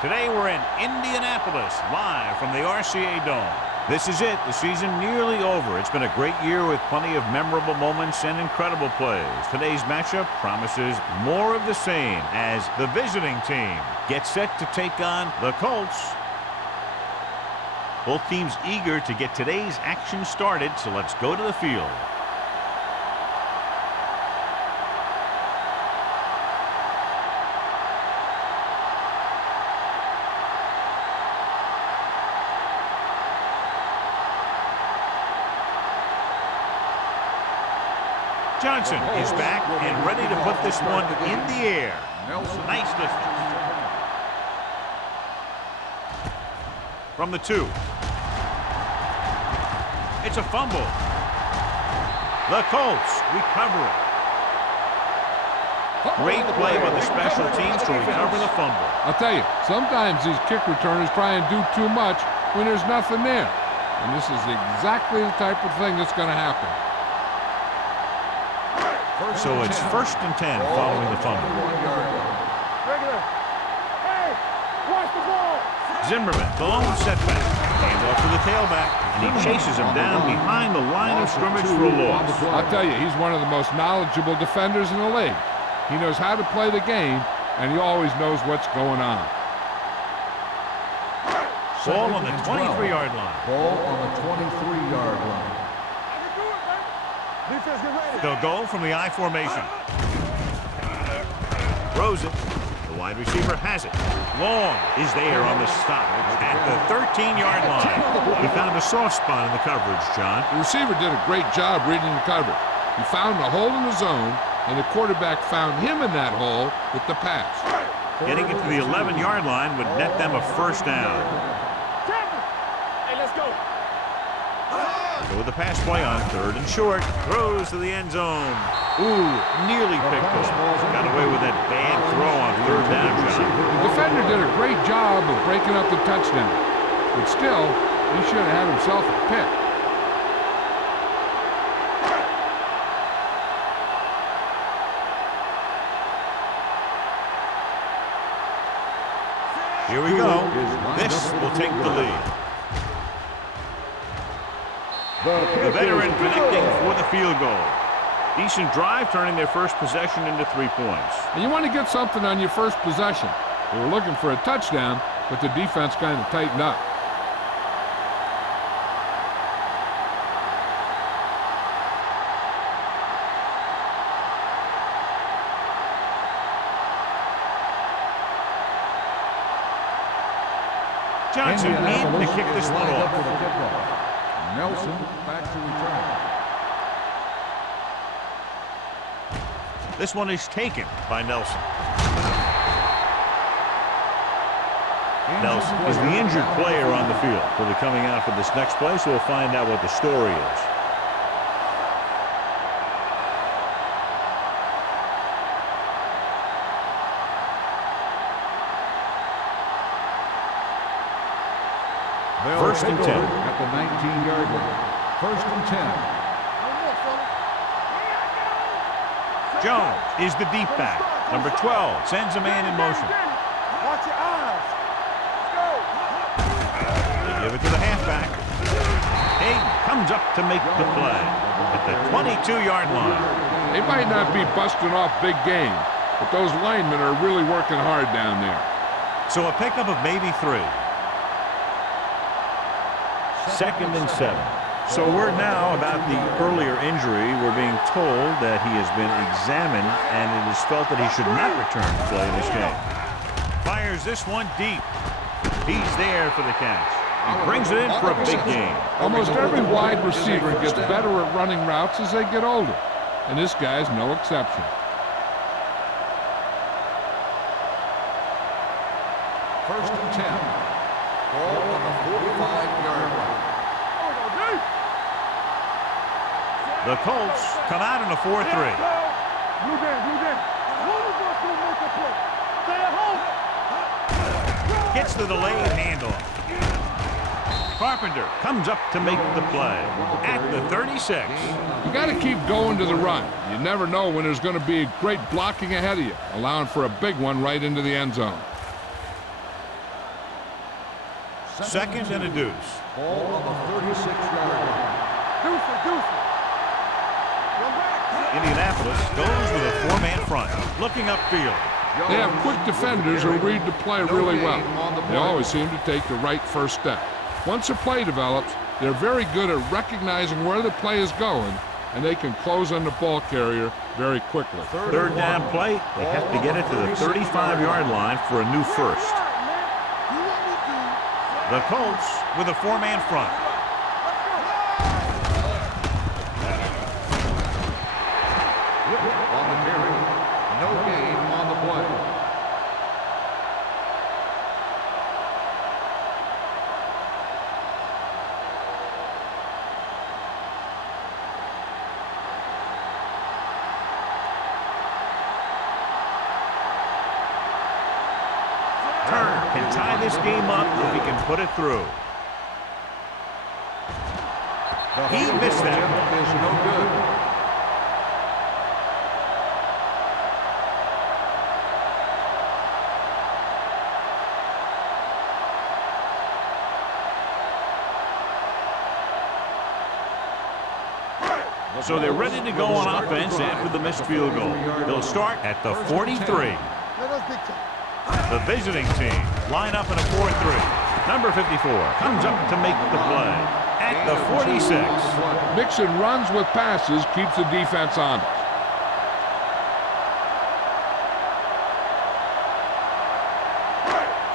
Today we're in Indianapolis, live from the RCA Dome. This is it, the season nearly over. It's been a great year with plenty of memorable moments and incredible plays. Today's matchup promises more of the same as the visiting team gets set to take on the Colts. Both teams eager to get today's action started, so let's go to the field. Johnson is back and ready to put this one in the air. Nice distance. From the 2. It's a fumble. The Colts recover it. Great play by the special teams to recover the fumble. I'll tell you, sometimes these kick returners try and do too much when there's nothing there. And this is exactly the type of thing that's going to happen. So it's 1st and 10 following the fumble. Hey, watch the ball. Zimmerman, the lone setback. Hands off to the tailback, and he chases him down behind the line of scrimmage for a loss. I'll tell you, he's one of the most knowledgeable defenders in the league. He knows how to play the game, and he always knows what's going on. Ball on the 23-yard line. Ball on the 23-yard line. They'll go from the I formation. Throws it. The wide receiver has it. Long is there on the stop at the 13-yard line. He found a soft spot in the coverage, John. The receiver did a great job reading the coverage. He found a hole in the zone, and the quarterback found him in that hole with the pass. Getting it to the 11-yard line would net them a first down. Hey, let's go. So with the pass play on 3rd and short, throws to the end zone. Ooh, nearly picked off. Got away with that bad throw on 3rd down, John. The defender did a great job of breaking up the touchdown. But still, he should have had himself a pick. Here we go. This will take the lead. The veteran connecting for the field goal. Decent drive, turning their first possession into 3 points. And you want to get something on your first possession. They were looking for a touchdown, but the defense kind of tightened up. Johnson in to kick this one off. Nelson back to return. This one is taken by Nelson. Nelson is the injured player on the field. He'll be coming out for this next play, so we'll find out what the story is. First and 10. At the 19-yard line. 1st and 10. Jones is the deep back. Number 12 sends a man in motion. Watch your eyes. They give it to the halfback. Hayden comes up to make the play at the 22-yard line. They might not be busting off big game, but those linemen are really working hard down there. So a pickup of maybe 3. 2nd and 7. So we're now about the earlier injury. We're being told that he has been examined and it is felt that he should not return to play in this game. Fires this one deep. He's there for the catch. He brings it in for a big game. Almost every wide receiver gets better at running routes as they get older, and this guy's no exception. First and 10. Ball on the 45-yard line. The Colts come out in a 4-3. Blue game, blue game. Stay at home. Gets the delayed handoff. Carpenter comes up to make the play at the 36. You got to keep going to the run. You never know when there's going to be great blocking ahead of you, allowing for a big one right into the end zone. Second and a deuce. Ball on the 36-yard line. Deuce it, deuce it. Run back. Indianapolis goes with a four-man front, looking upfield. They have quick defenders who read the play really well. They always seem to take the right first step. Once a play develops, they're very good at recognizing where the play is going, and they can close on the ball carrier very quickly. Third down play, they have to get it to the 35-yard line for a new first. The Colts with a four-man front. On the carry. No gain on the play. Turner can tie this game up if he can put it through. He missed that one. Is no good. So they're ready to go on offense after the missed field goal. They'll start at the 43. Let us dictate. The visiting team line up in a 4-3. Number 54 comes up to make the play at the 46. Mixon runs with passes, keeps the defense honest.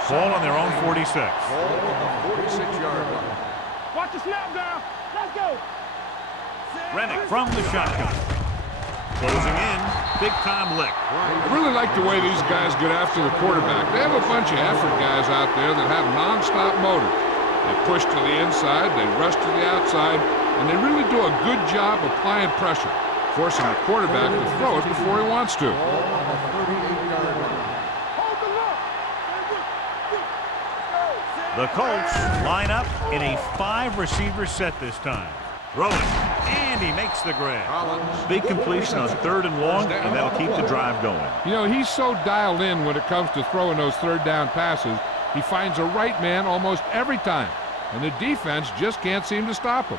Ball on their own 46. Ball on the 46-yard line. Watch the snap down. Let's go. Rennick from the shotgun. Closing in, big-time lick. I really like the way these guys get after the quarterback. They have a bunch of effort guys out there that have non-stop motors. They push to the inside, they rush to the outside, and they really do a good job applying pressure, forcing the quarterback to throw it before he wants to. Ball on the 38-yard line. Hold the look. The Colts line up in a 5-receiver set this time. Throwing, and he makes the grab. Big completion on third and long, and that'll keep the drive going. You know, he's so dialed in when it comes to throwing those third down passes. He finds the right man almost every time, and the defense just can't seem to stop him.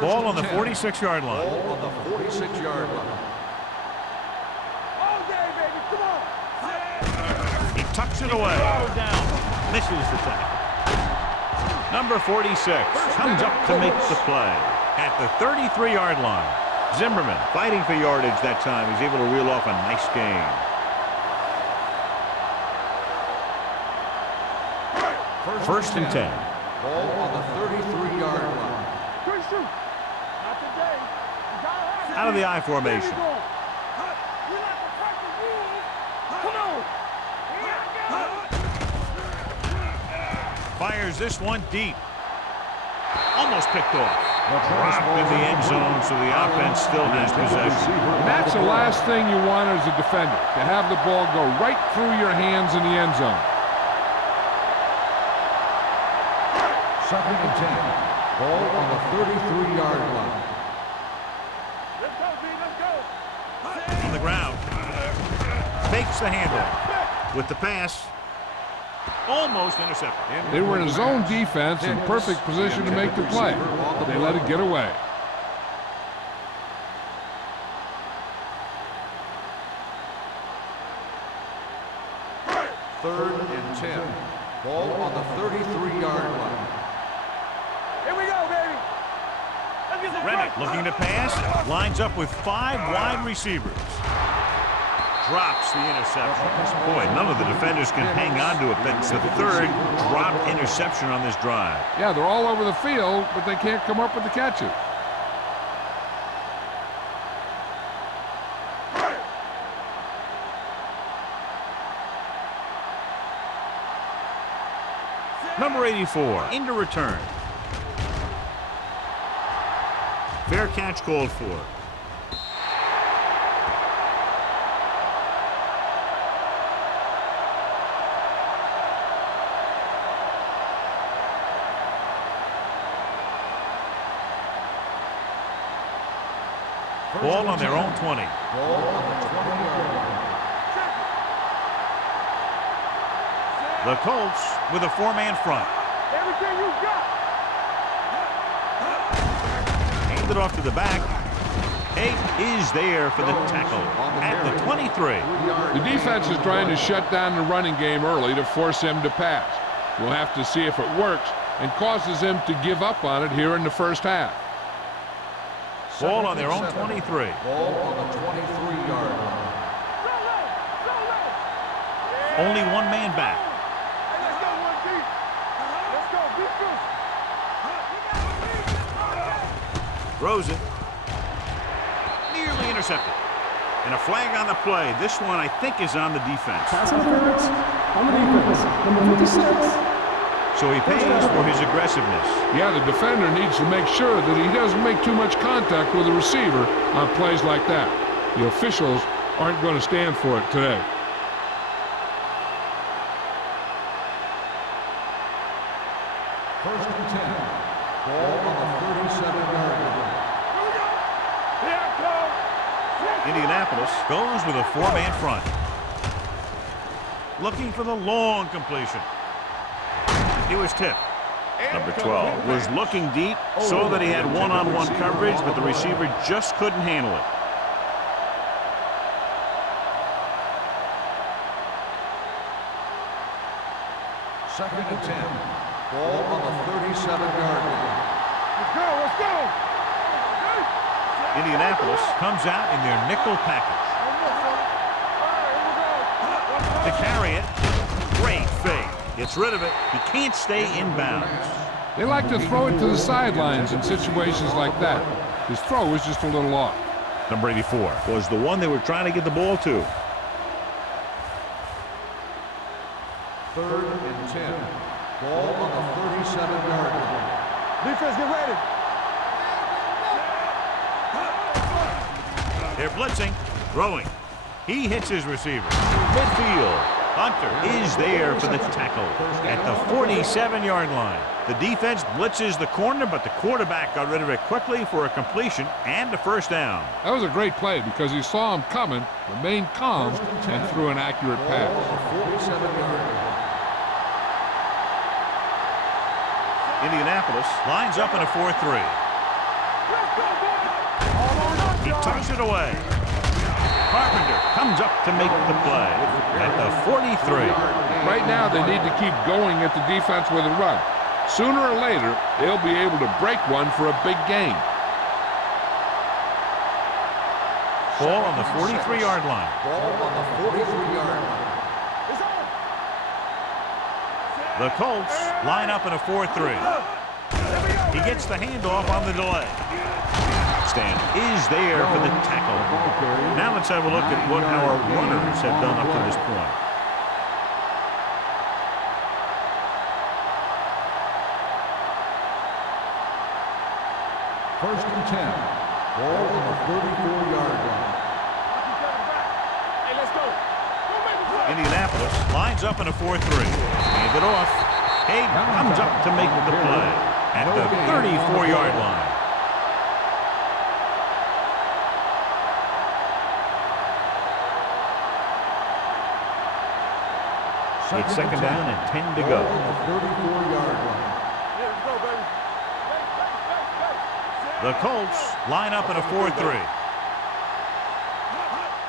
Ball on the 46-yard line. Ball on the 46-yard line. All day, baby. Come on. He tucks it away. Misses the tackle. Number 46 comes up to make the play at the 33-yard line. Zimmerman fighting for yardage that time. He's able to reel off a nice gain. First and 10. Ball on the 33-yard line. Good shoot. Not today. You gotta have it. Out of the I formation. We like to practice rules. Come on. Here I go. Fires this one deep. Almost picked off. Dropped in the end zone, so the offense still has possession. And that's the last thing you want as a defender, to have the ball go right through your hands in the end zone. Second and 10. Ball on the 33-yard line. Let's go, B. Let's go. On the ground. Fakes the handoff. With the pass. Almost intercepted. They were in a zone defense in perfect position to make the play. They let it get away. Third and 10. Ball on the 33-yard line. Here we go, baby. Let's get some Rennick practice. looking to pass. Lines up with 5 wide receivers. Drops the interception. Boy, none of the defenders can hang on to it. That's the third dropped interception on this drive. Yeah, they're all over the field, but they can't come up with the catches. Number 84, into return. Fair catch called for. Ball on their own 20. Ball on the 20-yard line. The Colts with a 4-man front. Everything you got. Hand it off to the back. Eight is there for the tackle at the 23. The defense is trying to shut down the running game early to force him to pass. We'll have to see if it works and causes him to give up on it here in the first half. Ball on their own 23. Ball on the 23-yard line. Only one man back. Hey, let's go, 1D. Let's go, defense. Throws it. Nearly intercepted. And a flag on the play. This one, I think, is on the defense. Pass interference on the defense, number 56. So he pays for his aggressiveness. Yeah, the defender needs to make sure that he doesn't make too much contact with the receiver on plays like that. The officials aren't going to stand for it today. First and 10. Ball on the 37-yard line. Here it comes. Indianapolis goes with a four-man front. Looking for the long completion. He was tipped. Number 12 was looking deep, so that he had one-on-one coverage, but the receiver just couldn't handle it. Second and 10. Ball on the 37-yard line. Let's go, let's go. Indianapolis comes out in their nickel package. To carry it, great fake. Gets rid of it. He can't stay in bounds. They like to throw it to the sidelines in situations like that. His throw was just a little off. Number 84 was the one they were trying to get the ball to. Third and 10. Ball on the 37-yard line. Defense, get ready. They're blitzing, throwing. He hits his receiver. Midfield. Hunter is there for the tackle at the 47-yard line. The defense blitzes the corner, but the quarterback got rid of it quickly for a completion and a first down. That was a great play because he saw him coming, remained calm, and threw an accurate pass. 47-yard line. Indianapolis lines up in a 4-3. He tucks it away. Carpenter comes up to make the play at the 43. Right now, they need to keep going at the defense with a run. Sooner or later, they'll be able to break one for a big gain. Ball on the 43-yard line. Ball on the 43-yard line. The Colts line up in a 4-3. He gets the handoff on the delay. Stand is there for the tackle. Now let's have a look at what our runners have done up to this point. First and 10. Ball on the 34-yard line. Hey, let's go. Indianapolis lines up in a 4-3. Hand it off. Haig comes up to make the play at the 34-yard line. It's second down and 10 to go. Ball on the 34-yard line. Yeah, let's go, baby. The Colts line up in a 4-3.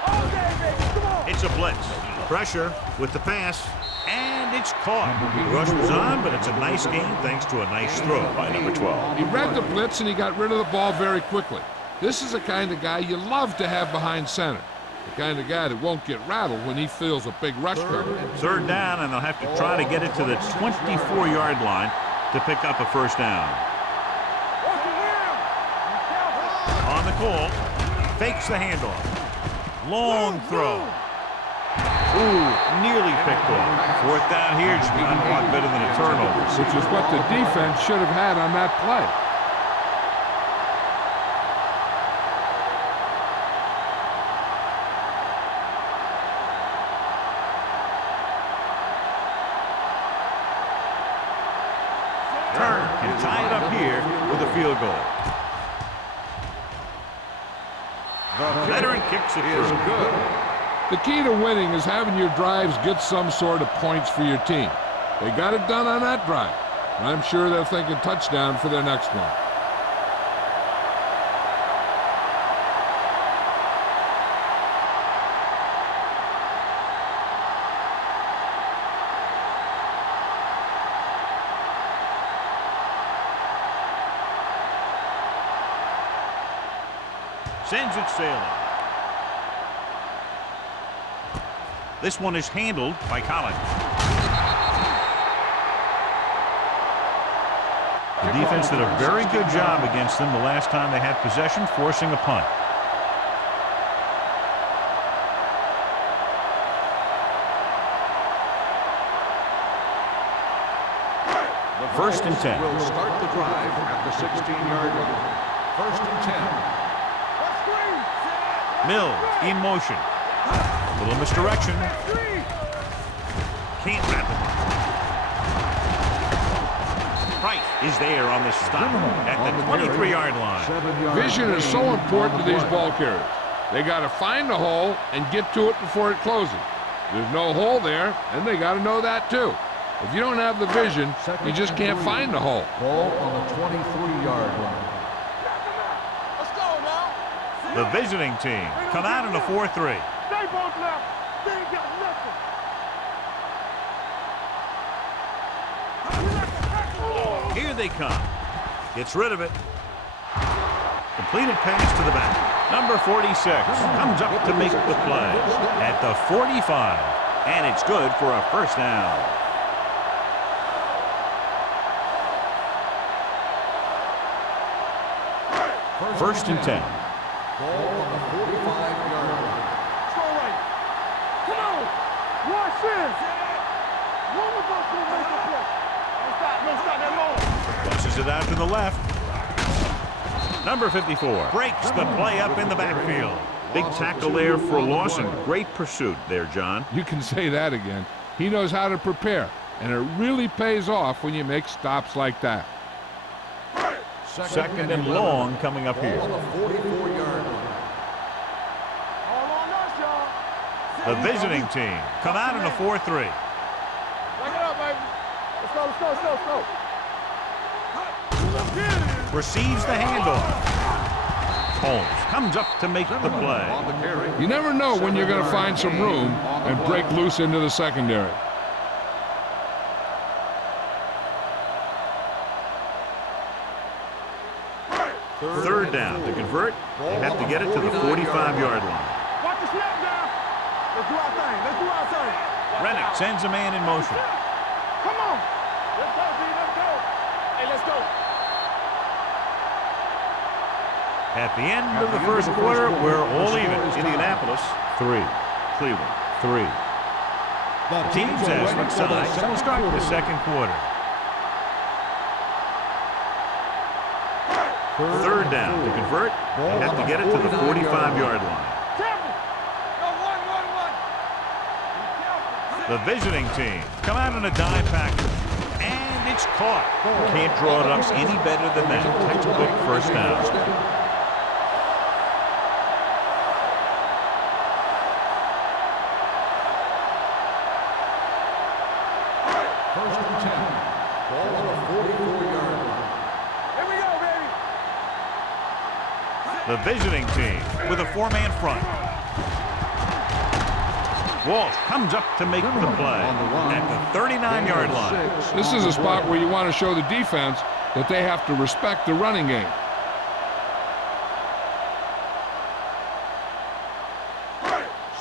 All day, baby. Come on. It's a blitz. Pressure with the pass, and it's caught. The rush was on, but it's a nice game thanks to a nice throw by number 12. He read the blitz and he got rid of the ball very quickly. This is the kind of guy you love to have behind center. The kind of guy that won't get rattled when he feels a big rush coming. Third down, and they'll have to try to get it to the 24-yard line to pick up a first down. On the call, fakes the handoff. Long throw. Ooh, nearly picked off. Fourth down here should be a lot better than a turnover. Which is what the defense should have had on that play. Turn and tie it up here with a field goal. The veteran kicks it through. Good. The key to winning is having your drives get some sort of points for your team. They got it done on that drive. And I'm sure they're thinking touchdown for their next one. Sends it sailing. This one is handled by Collins. The defense did a very good job against them the last time they had possession, forcing a punt. First and 10. Will start the drive at the 16-yard line. First and 10. Mills in motion. A little misdirection. Can't wrap it. Price is there on the stop at the 23-yard line. Vision is so important to these ball carriers. They got to find the hole and get to it before it closes. There's no hole there, and they got to know that too. If you don't have the vision, you just can't find the hole. Ball on the 23-yard line. The visiting team come out in a 4-3. They both left. They ain't got nothing. Here they come. Gets rid of it. Completed pass to the back. Number 46 comes up to make the play at the 45. And it's good for a first down. First and 10. Ball on the 45-yard line. Throw right. Come on. Watch this. One of us will make a play. Don't stop that long. Crosses it out to the left. Number 54 breaks the play up in the backfield. Big tackle there for Lawson. Great pursuit there, John. You can say that again. He knows how to prepare, and it really pays off when you make stops like that. Second and long coming up here. Ball on the 44-yard line. All on us, y'all. The visiting team come out in a 4-3. Wake it up, baby. Let's go, let's go, let's go, let's go. Receives the handoff. Holmes comes up to make the play. On the carry. You never know when you're going to find some room and break loose into the secondary. Third down. To convert, they have to get it to the 45-yard line. Watch the snap down. Let's do our thing. Let's do our thing. Rennick sends a man in motion. Come on. Let's go, D. Let's go. Hey, let's go. At the end of the first quarter, we're all even. Indianapolis, 3. Cleveland, 3. Teams as switch sides, and we'll start the second quarter. Third down. To convert, they have to get it to the 45-yard line. Careful. Go, one. The visiting team come out in a dime package, and it's caught. Can't draw it up any better than that. Textbook first down. First and 10. Ball on the 44-yard line. Here we go, baby. The visiting team with a 4-man front. Walsh comes up to make the play at the 39-yard line. This is a spot where you want to show the defense that they have to respect the running game.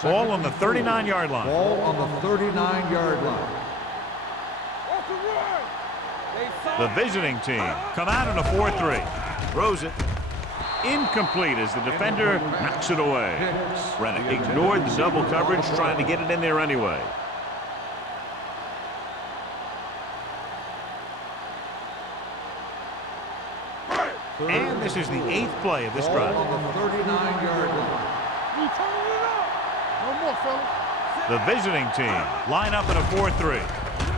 Ball on the 39-yard line. Ball on the 39-yard line. What's the word? The visiting team come out in a 4-3. Throws it. Incomplete as the defender knocks it away. Rennick ignored the double coverage, trying to get it in there anyway. And this is the 8th play of this Ball drive. on the 39-yard line. We turning it up. No more, fellas. The visiting team line up in a 4-3.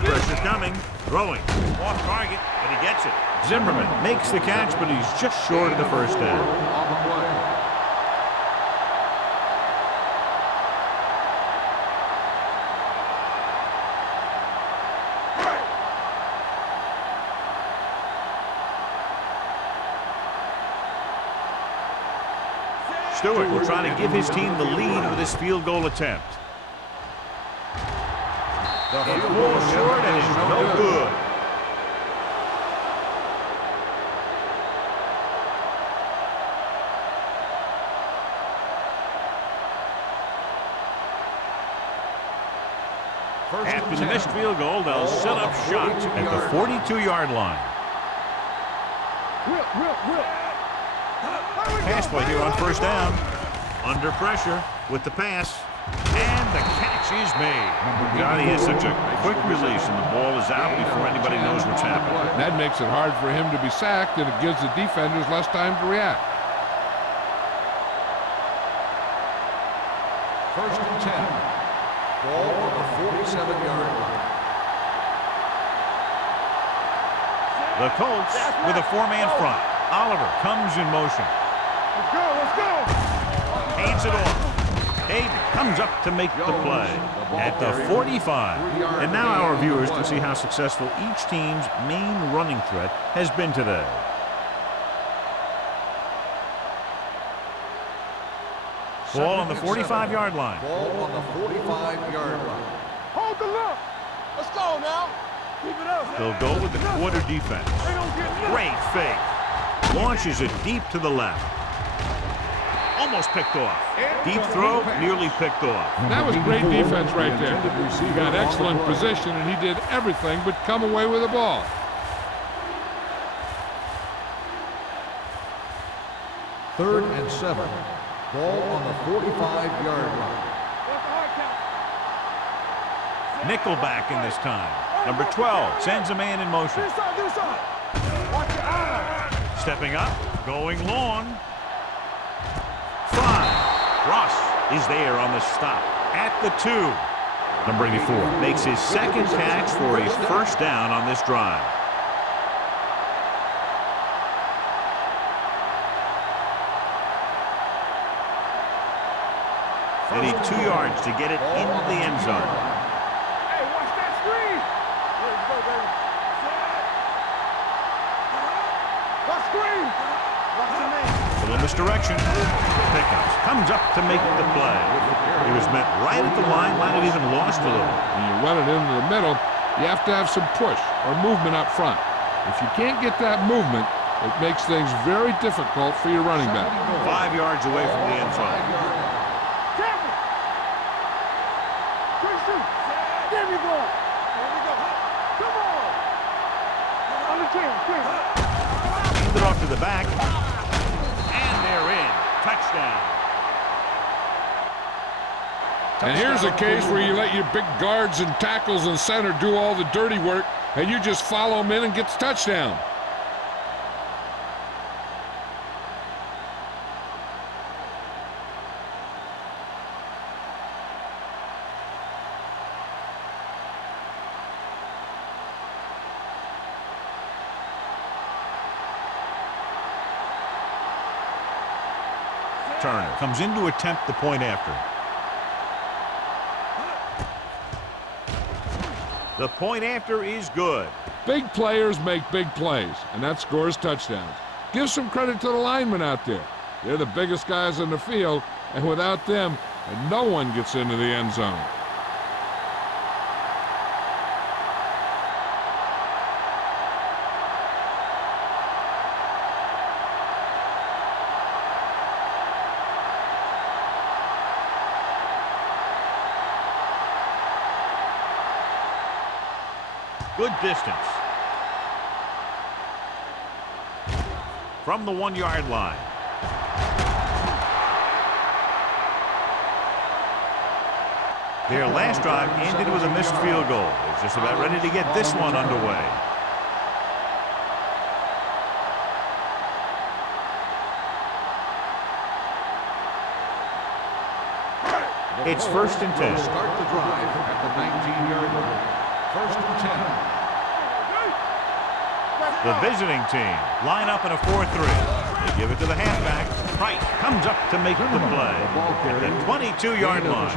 Pressure coming, throwing, off target, but he gets it. Zimmerman makes the catch, but he's just short of the first down. On the play. Stewart will try to give his team the lead with this field goal attempt. The It field goal falls short and is no good. After the missed field goal, they'll set up shop at the 42-yard line. Pass play here on first down. Under pressure with the pass. And the catch is made. God, he has such a quick release, and the ball is out before anybody knows what's happening. That makes it hard for him to be sacked, and it gives the defenders less time to react. First and 10. Ball on the 47-yard line. The Colts with a four-man front. Oliver comes in motion. Let's go, let's go. Hands it off. Hayden comes up to make the play at the 45. And now our viewers can see how successful each team's main running threat has been today. Ball on the 45-yard line. Ball on the 45-yard line. Hold the look. Let's go now. Keep it up. They'll go with the quarter defense. They don't get nothing. Great fake. Launches it deep to the left. Almost picked off. Deep throw, nearly picked off. That was great defense right there. He got excellent position, and he did everything but come away with the ball. Third and 7. Ball on the 45-yard line. What's the hard count? Nickelback in this time. Number 12 sends a man in motion. Do something. Watch your eyes. Stepping up, going long. 5. Ross is there on the stop at the 2. Number 84 makes his second catch for his first down on this drive. They need 2 yards to get it into the end zone. Hey, watch that screen. Let's go, baby. What screen? Watch the man. Full in this direction. Pickups comes up to make the play. He was met right at the line, might have even lost a little. When you run it into the middle, you have to have some push or movement up front. If you can't get that movement, it makes things very difficult for your running back. 5 yards away from the end zone. Careful. Quick shoot. There we go. There we go. Come on. On the chin, quick. Hand it off to the back. And they're in. Touchdown. And here's a case where you let your big guards and tackles and center do all the dirty work, and you just follow them in and get the touchdown. Turner comes in to attempt the point after. The point after is good. Big players make big plays, and that scores touchdowns. Give some credit to the linemen out there. They're the biggest guys in the field, and without them, no one gets into the end zone. Good distance. From the 1-yard line. Their last drive ended with a missed field goal. They're just about ready to get this one underway. It's first and 10. Start the drive at the 19-yard line. First and 10. The visiting team line up in a 4-3. They give it to the halfback. Price comes up to make the play at the 22-yard line.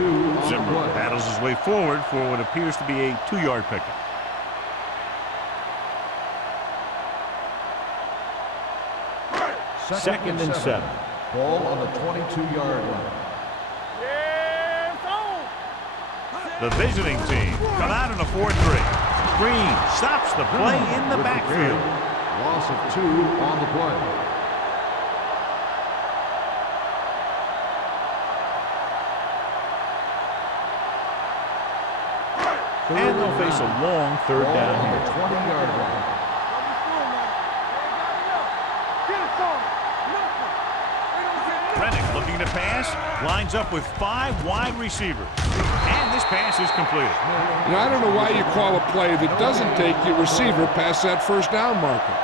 Zimmer battles his way forward for what appears to be a 2-yard pickup. Second and 7. Ball on the 22-yard line. Yeah, it's on. The visiting team come out in a 4-3. Green stops the play in the With backfield. carry. Loss of 2 on the play. And they'll face a long third Ball down on here. the 20-yard line. Get it, son. Rennick looking to pass, lines up with 5 wide receivers. And this pass is completed. You know, I don't know why you call a play that doesn't take your receiver past that first down marker.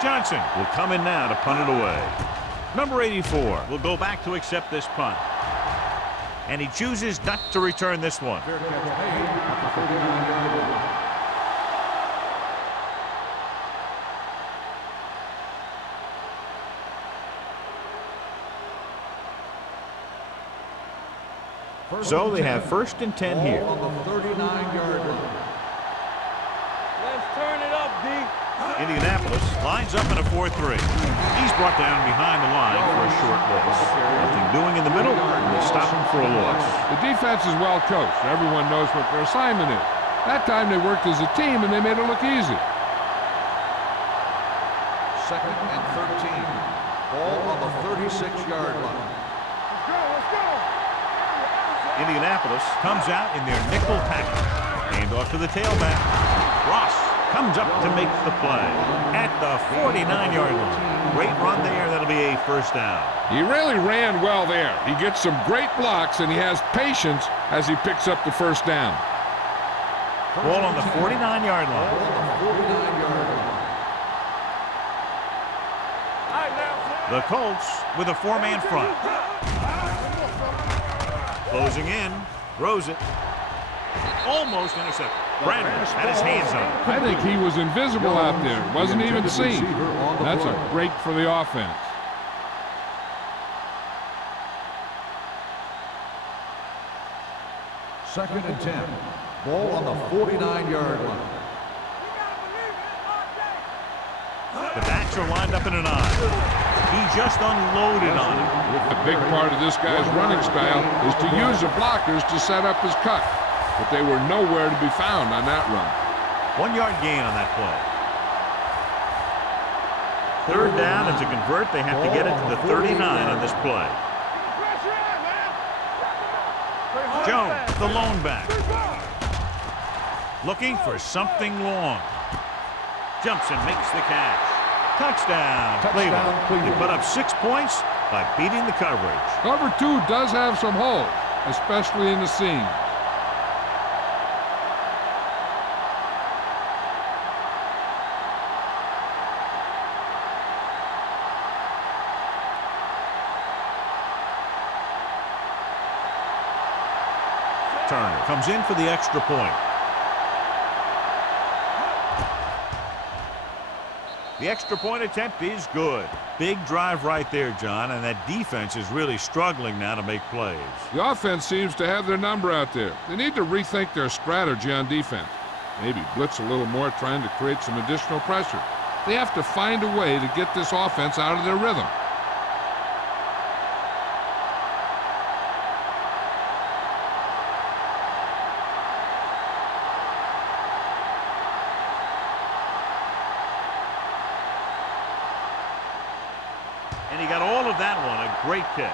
Johnson will come in now to punt it away. Number 84 will go back to accept this punt. And he chooses not to return this one. Fair catch made at the 39-yard line. So they have 1st and 10 here. Ball on the 39-yard line. Let's turn it up, D. Indianapolis lines up in a 4-3. He's brought down behind the line for a short loss. Nothing doing in the middle, and they stop him for a loss. The defense is well coached. Everyone knows what their assignment is. That time they worked as a team and they made it look easy. 2nd and 13. Ball on the 36-yard line. Let's go, let's go. Indianapolis comes out in their nickel package. Hand off to the tailback. Ross comes up to make the play at the 49-yard line. Great run there. That'll be a 1st down. He really ran well there. He gets some great blocks and he has patience as he picks up the 1st down. Ball on the 49-yard line. Ball on the 49-yard line. All right, now. The Colts with a 4-man front. Closing in. Throws it. Almost intercepted. Brandon had his hands on it. I think he was invisible out there. Wasn't even seen. That's a break for the offense. Second and 10. Ball on the 49-yard line. The backs are lined up in an I. He just unloaded on him. A big part of this guy's running style is to use the blockers to set up his cut. But they were nowhere to be found on that run. 1-yard gain on that play. 3rd down, and to convert, they have to get it to the 39 on this play. Jones, the lone back. Looking for something long. Jumps and makes the catch. Touchdown, Cleveland. They put up 6 points by beating the coverage. Cover 2 does have some holes, especially in the seam. Turner comes in for the extra point. The extra point attempt is good. Big drive right there, John, and that defense is really struggling now to make plays. The offense seems to have their number out there. They need to rethink their strategy on defense. Maybe blitz a little more, trying to create some additional pressure. They have to find a way to get this offense out of their rhythm. And he got all of that one, a great kick.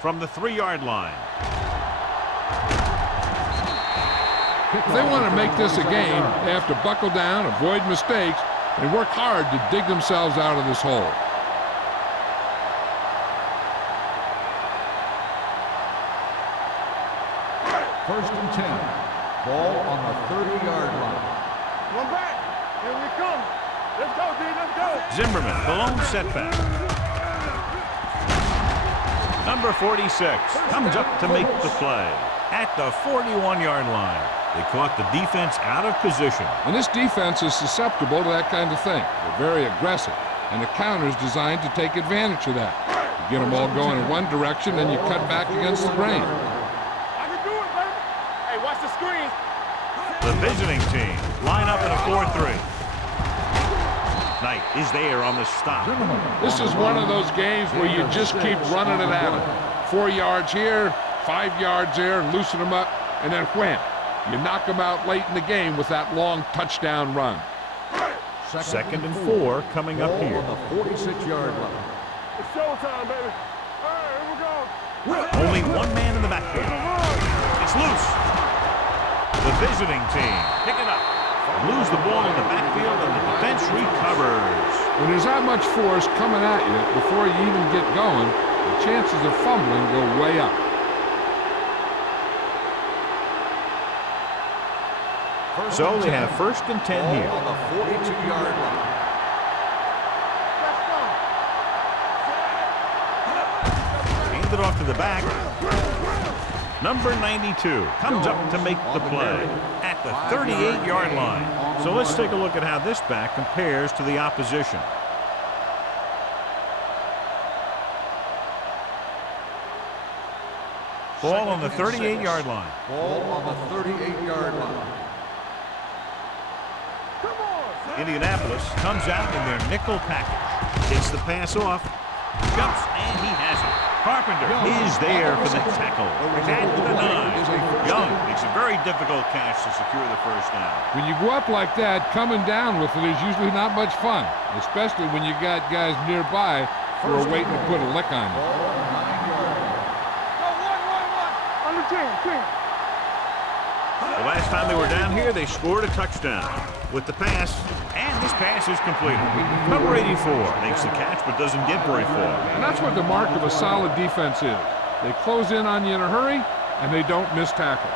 From the 3-yard line. If they want to make this a game, they have to buckle down, avoid mistakes, and work hard to dig themselves out of this hole. First and 10. Ball on the 30-yard line. One back. Here we come. Let's go, D. Let's go. Zimmerman, the lone setback. Number 46 comes up to make the play at the 41-yard line. They caught the defense out of position. And this defense is susceptible to that kind of thing. They're very aggressive. and the counter's designed to take advantage of that. You get them all going in one direction, then you cut back against the grain. I can do it, baby. Hey, watch the screen. The visiting team line up in a 4-3. Knight is there on the stop. This is one of those games where you just keep running it at them. 4 yards here, 5 yards there, loosen them up, and then wham. You knock them out late in the game with that long touchdown run. 2nd and 4 coming up here. On the 46-yard line. It's showtime, baby. All right, here we go. Only one man in the backfield. It's loose. The visiting team pick it up. Lose the ball in the backfield, and the defense recovers. When there's that much force coming at you before you even get going, the chances of fumbling go way up. So they have 1st and 10 here. On the 42-yard line. Hand it off to the back. Number 92 comes up to make the play at the 38-yard line. So let's take a look at how this back compares to the opposition. Ball on the 38-yard line. Ball on the 38-yard line. Indianapolis comes out in their nickel package. Gets the pass off. Jumps, and he has it. Carpenter is there for the tackle. At the 9. Young makes a very difficult catch to secure the 1st down. When you go up like that, coming down with it is usually not much fun, especially when you got guys nearby who are waiting to put a lick on you. On the team. The last time they were down here, they scored a touchdown with the pass, and this pass is completed. Number 84 makes the catch but doesn't get very far. And that's what the mark of a solid defense is. They close in on you in a hurry, and they don't miss tackle.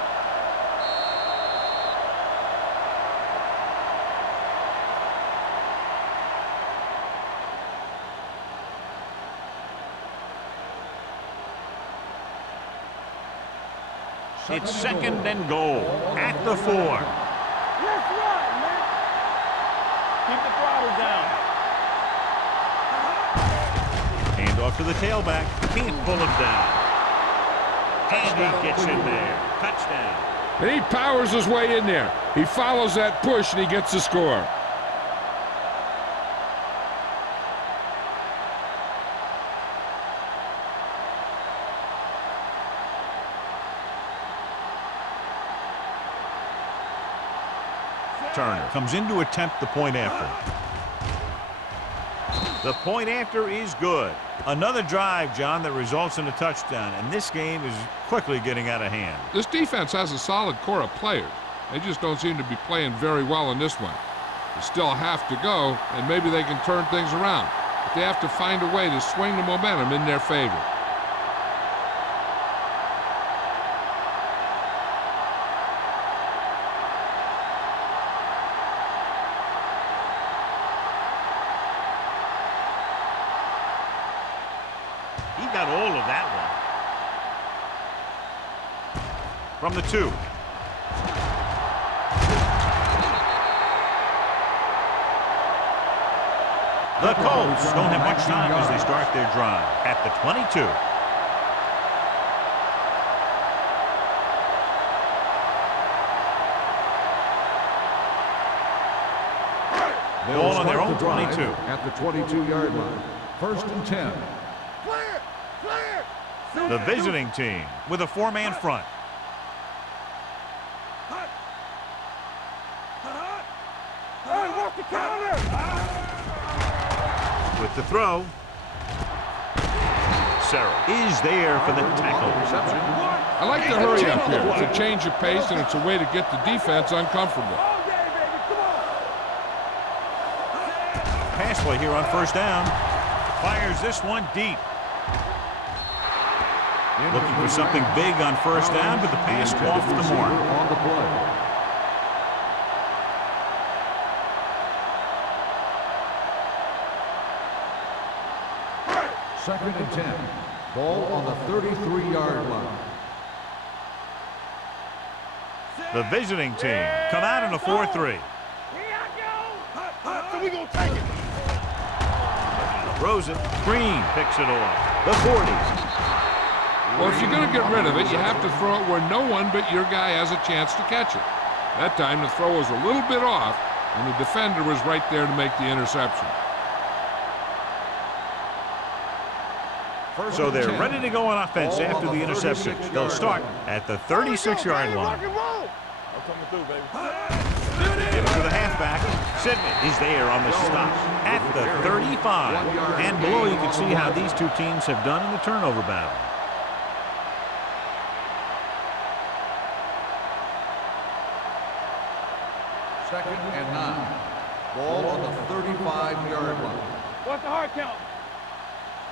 It's 2nd and goal at the 4. Let's run, man. Keep the throttle down. Hand off to the tailback. Can't pull him down. And he gets in there. Touchdown. And he powers his way in there. He follows that push, and he gets the score. Turner comes in to attempt the point after. The point after is good. Another drive, John, that results in a touchdown, and this game is quickly getting out of hand. This defense has a solid core of players. They just don't seem to be playing very well in this one. They still have to go, and maybe they can turn things around. But they have to find a way to swing the momentum in their favor. He got all of that one. From the 2. The Colts don't have much time as they start their drive at the 22. Ball on their own 22. At the 22-yard line. 1st and 10. The visiting team with a 4-man front. With the throw. Sarah is there for the tackle. I like to hurry up here. It's a change of pace, and it's a way to get the defense uncomfortable. Pass play here on 1st down. Fires this one deep. Looking for something big on 1st down, but the pass off the mark. On the play. Second and 10. Ball on the 33-yard line. The visiting team come out in a 4-3. So we gonna take it. Throws it. Green picks it off. The 40. Well, if you're going to get rid of it, you have to throw it where no one but your guy has a chance to catch it. That time, the throw was a little bit off, and the defender was right there to make the interception. So they're ready to go on offense after the interception. They'll start at the 36-yard line. Give it to the halfback. Sidney is there on the stop at the 35. And below you can see how these two teams have done in the turnover battle. Second and 9. Ball on the 35-yard line. What's the hard count?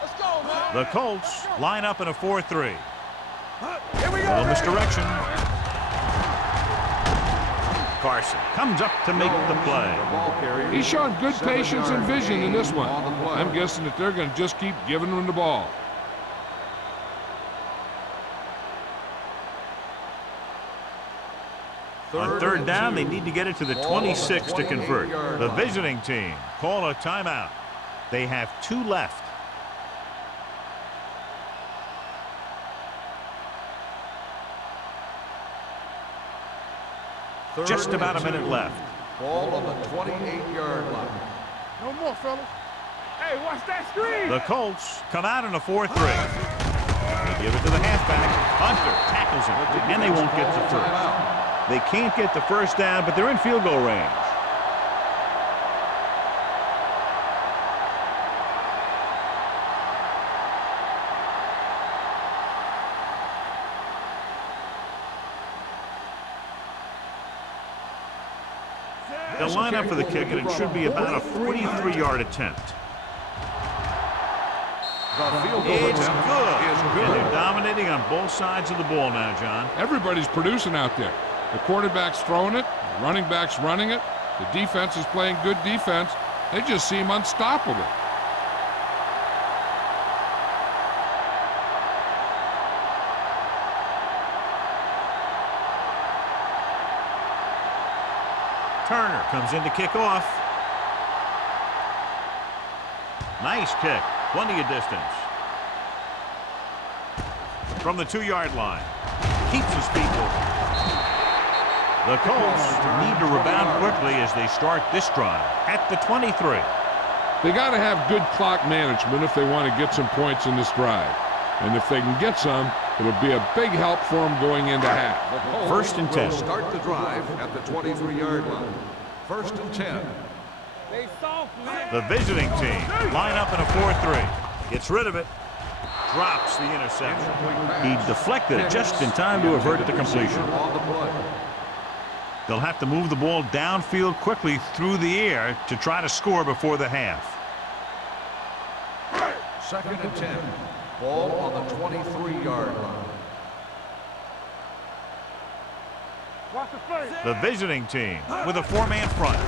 Let's go, man. The Colts line up in a 4-3. Here we go. Ball misdirection. Carson comes up to make the play. He's shown good patience and vision in this one. I'm guessing that they're going to just keep giving him the ball. On third down, they need to get it to the 26 to convert. The visiting team call a timeout. They have 2 left. Just about a minute left. Ball on the 28-yard line. No more, fellas. Hey, watch that screen. The Colts come out in a 4-3. They give it to the halfback. Hunter tackles him, and they won't get the first. They can't get the first down, but they're in field goal range. They'll line up for the kick, and it should be about a 43-yard attempt. It's good. And they're dominating on both sides of the ball now, John. Everybody's producing out there. The quarterback's throwing it, the running back's running it, the defense is playing good defense. They just seem unstoppable. Turner comes in to kick off. Nice kick. Plenty of distance. From the 2-yard line. Keeps his feet moving. The Colts need to rebound quickly as they start this drive at the 23. They got to have good clock management if they want to get some points in this drive. And if they can get some, it'll be a big help for them going into half. First and 10. Start the drive at the 23-yard line. First and 10. They soft, man. The visiting team line up in a 4-3. Gets rid of it. Drops the interception. He deflected it just in time to avert the completion. On the play. They'll have to move the ball downfield quickly through the air to try to score before the half. Second and 10. Ball on the 23-yard line. Watch the face. The visiting team with a 4-man front.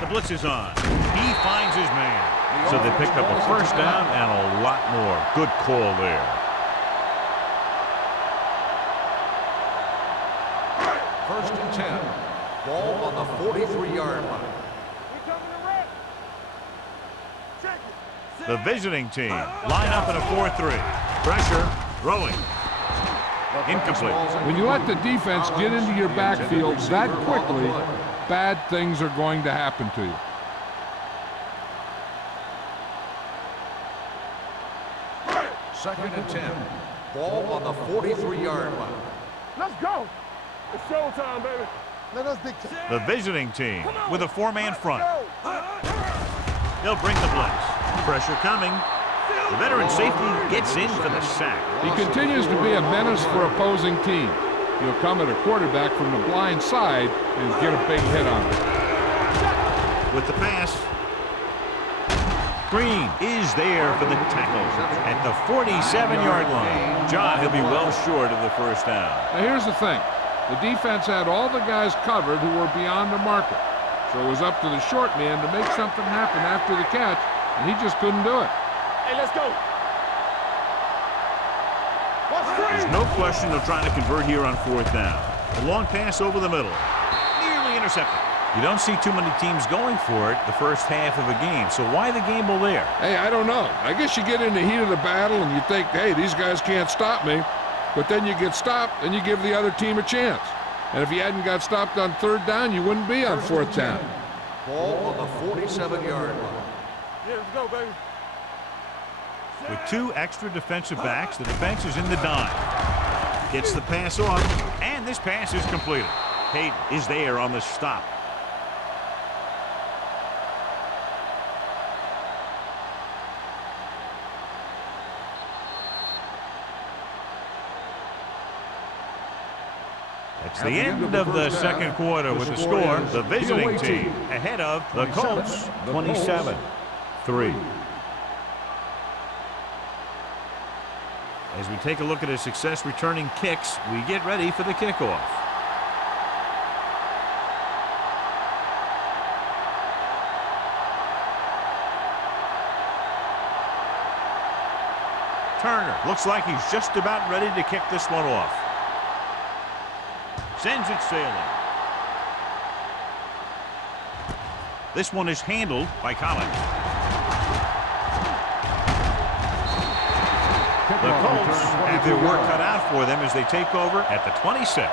The blitz is on. He finds his man. So they pick up a first down and a lot more. Good call there. First and 10. Ball on the 43-yard line. We coming to wreck. Check it. The visiting team line up in a 4-3. Pressure, throwing. Incomplete. When you let the defense get into your backfield that quickly, bad things are going to happen to you. Second and 10. Ball on the 43-yard line. Let's go. It's showtime, baby. Let us dictate. The visiting team with a 4-man front. They'll bring the blitz. Pressure coming. The veteran safety gets in for the sack. He continues to be a menace for opposing teams. He'll come at a quarterback from the blind side and get a big hit on him. With the pass. Green is there for the tackle at the 47-yard line. John, he'll be well short of the first down. Now here's the thing. The defense had all the guys covered who were beyond the marker. So it was up to the short man to make something happen after the catch, and he just couldn't do it. Hey, let's go. There's no question they're trying to convert here on fourth down. A long pass over the middle. Nearly intercepted. You don't see too many teams going for it the first half of a game, so why the gamble there? Hey, I don't know. I guess you get in the heat of the battle and you think, hey, these guys can't stop me. But then you get stopped and you give the other team a chance. And if you hadn't got stopped on 3rd down, you wouldn't be on 4th down. Ball on the 47-yard line. Yeah, let's go, baby. With 2 extra defensive backs, the defense is in the dime. Gets the pass off, and this pass is completed. Payton is there on the stop. It's the end of the second quarter with the score. The visiting team ahead of the Colts, 27-3. As we take a look at his success returning kicks, we get ready for the kickoff. Turner looks like he's just about ready to kick this one off. Sends it sailing. This one is handled by Collins. The Colts have their work cut out for them as they take over at the 26.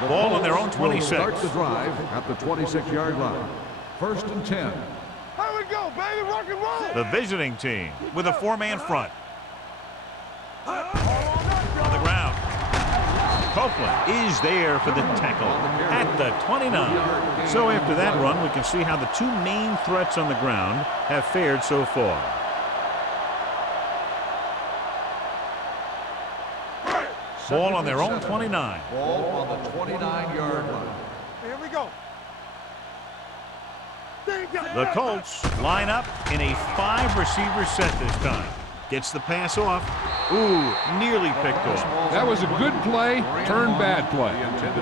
The Ball on their own 26. Start the drive at the 26-yard line. 1st and 10. Here we go, baby. Rock and roll. The visiting team with a 4-man front. On the ground. Copeland is there for the tackle at the 29. So after that run, we can see how the 2 main threats on the ground have fared so far. Ball on their own 29. Ball on the 29-yard line. Here we go. The Colts line up in a 5-receiver set this time. Gets the pass off. Ooh, nearly picked off. That was a good play, turned bad play.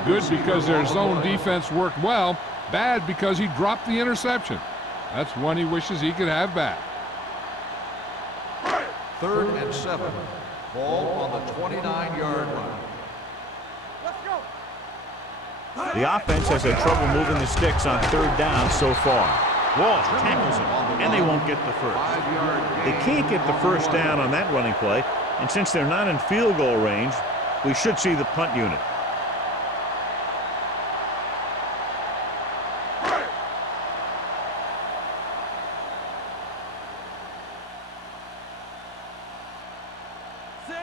Good because their zone defense worked well. Bad because he dropped the interception. That's one he wishes he could have back. 3rd and 7. Ball on the 29-yard line. Let's go. The offense has had trouble moving the sticks on 3rd down so far. Walsh tackles him, and they won't get the first. They can't get the first down on that running play, and since they're not in field goal range, we should see the punt unit.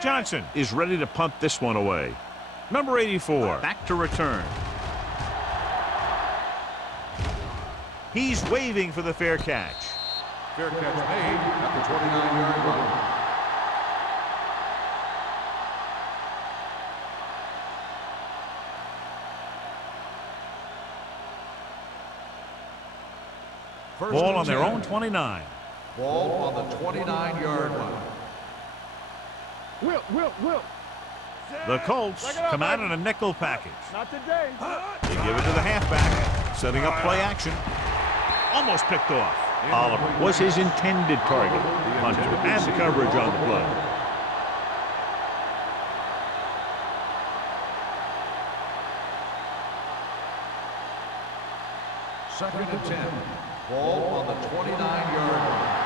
Johnson is ready to punt this one away. Number 84, back to return. He's waving for the fair catch. Fair catch made at the 29-yard line. Ball on their own 29. Ball on the 29-yard line. Will. The Colts come out in a nickel package. Not today. They give it to the halfback, setting up play action. Almost picked off. Oliver was his intended target. Hunter and the coverage on the play. Second and 10. Ball on the 29-yard line.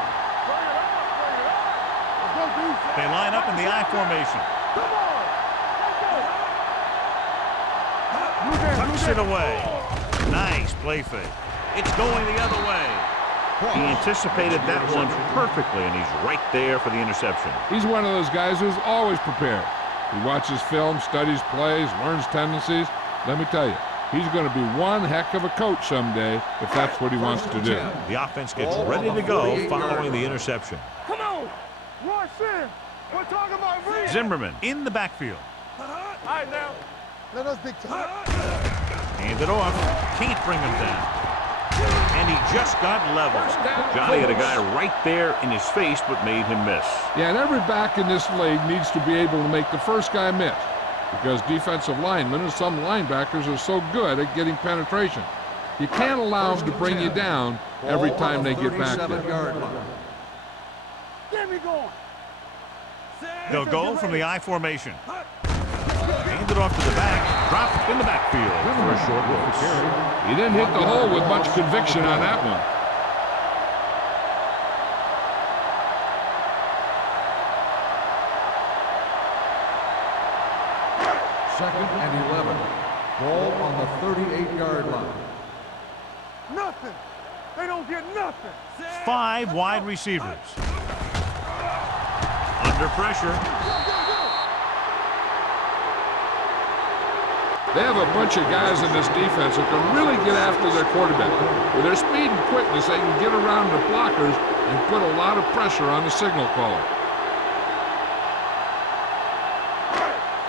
They line up in the I formation. Come on. Tucks it away. Nice play fake. It's going the other way. He anticipated that one perfectly, and he's right there for the interception. He's one of those guys who's always prepared. He watches film, studies plays, learns tendencies. Let me tell you, he's going to be one heck of a coach someday if that's what he wants to do. The offense gets ready to go following the interception. Come on. Rush in. We're talking about read. Zimmerman in the backfield. All right, now. Let us big time. Hand it off. Can't bring him down. And he just got leveled. Johnny had a guy right there in his face but made him miss. Yeah, and every back in this league needs to be able to make the first guy miss because defensive linemen and some linebackers are so good at getting penetration. You can't allow them to bring you down every time they get back there. Get me going. They'll go from the I formation. Hand it off to the back. Dropped in the backfield for a short loss. He didn't hit the hole with much conviction on that one. Second and 11. Ball on the 38-yard line. Nothing. They don't get nothing. 5 wide receivers. Under pressure. They have a bunch of guys in this defense that can really get after their quarterback. With their speed and quickness, they can get around the blockers and put a lot of pressure on the signal caller.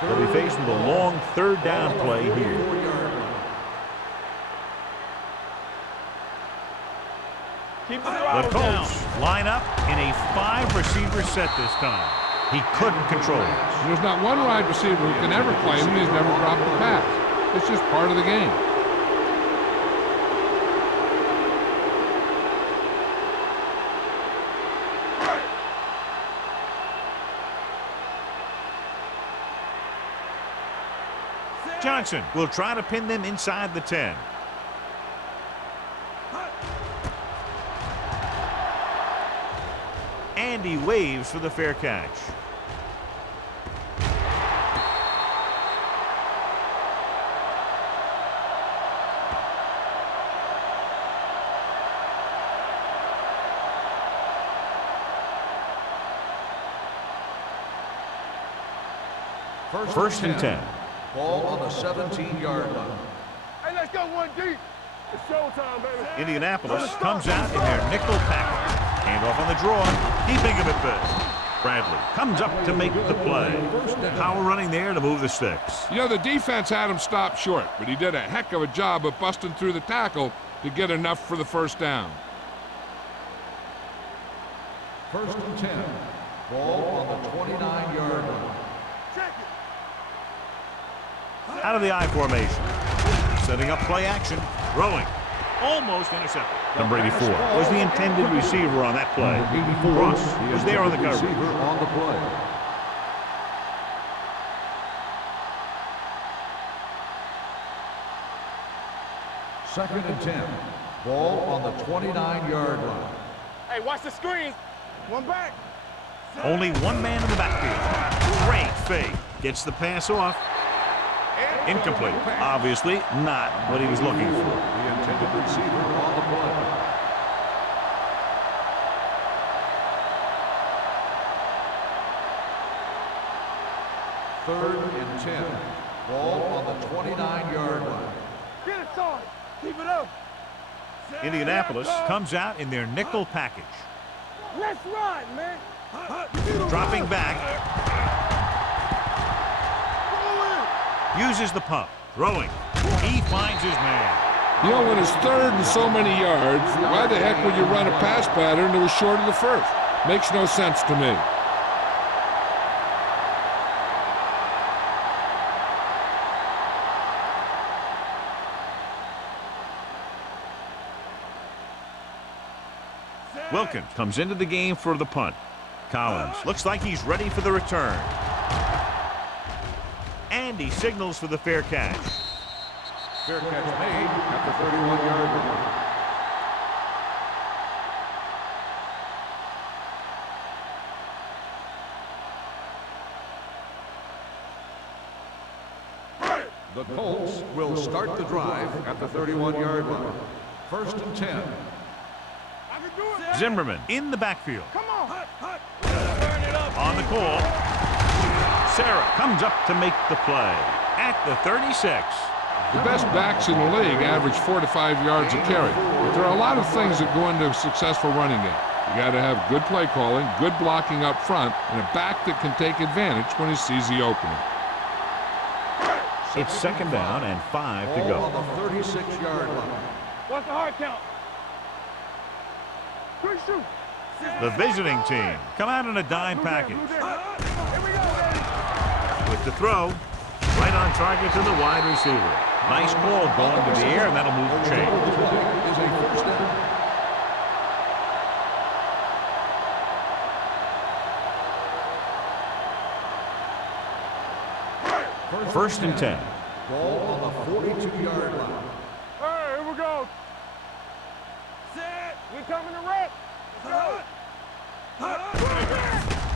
They'll be faced with a long third down play here. The Colts line up in a 5-receiver set this time. He couldn't control it. There's not one wide receiver who can ever claim he's never dropped a pass. It's just part of the game. Johnson will try to pin them inside the 10. And he waves for the fair catch. First and 10. Ball on the 17-yard line. Hey, let's go one deep. It's showtime, baby. Indianapolis comes out in their nickel package. Hand off on the draw, keeping him at best. Bradley comes up to make the play. Power running there to move the sticks. You know, the defense had him stopped short, but he did a heck of a job of busting through the tackle to get enough for the first down. First and 10. Ball on the 29-yard line. Check it. Out of the I formation. Setting up play action. Throwing. Almost intercepted. Number 84 was the intended receiver on that play. Ross was there on the coverage. Receiver on the play. Second and 10. Ball on the 29-yard line. Hey, watch the screen. One back. Only one man in the backfield. Great fake. Gets the pass off. Incomplete. Obviously not what he was looking for. The intended receiver on the play. Third and 10. Ball on the 29-yard line. Get it, son. Keep it up. Indianapolis comes out in their nickel package. Let's ride, man. Dropping back. Uses the pump. Throwing. He finds his man. You know, when it's third and so many yards, why the heck would you run a pass pattern that was short of the first? Makes no sense to me. Wilkins comes into the game for the punt. Collins looks like he's ready for the return. And he signals for the fair catch. Fair catch made at the 31-yard line. The Colts will start the drive at the 31-yard line. First and 10. I can do it. Zimmerman in the backfield. Come on. Turn it up. On the call. Sarah comes up to make the play at the 36. The best backs in the league average 4 to 5 yards a carry. But there are a lot of things that go into a successful running game. You got to have good play calling, good blocking up front, and a back that can take advantage when he sees the opening. It's second down and 5 to go. On the 36-yard line. What's the hard count? Quick shoot. The visiting team come out in a dime package. Here we go, baby. With the throw, right on target to the wide receiver. Nice call going to the air, and that'll move the chain. Is a first down. First and 10. Ball on the 42-yard line. Hey, here we go. Set. We coming to wreck. Let's go.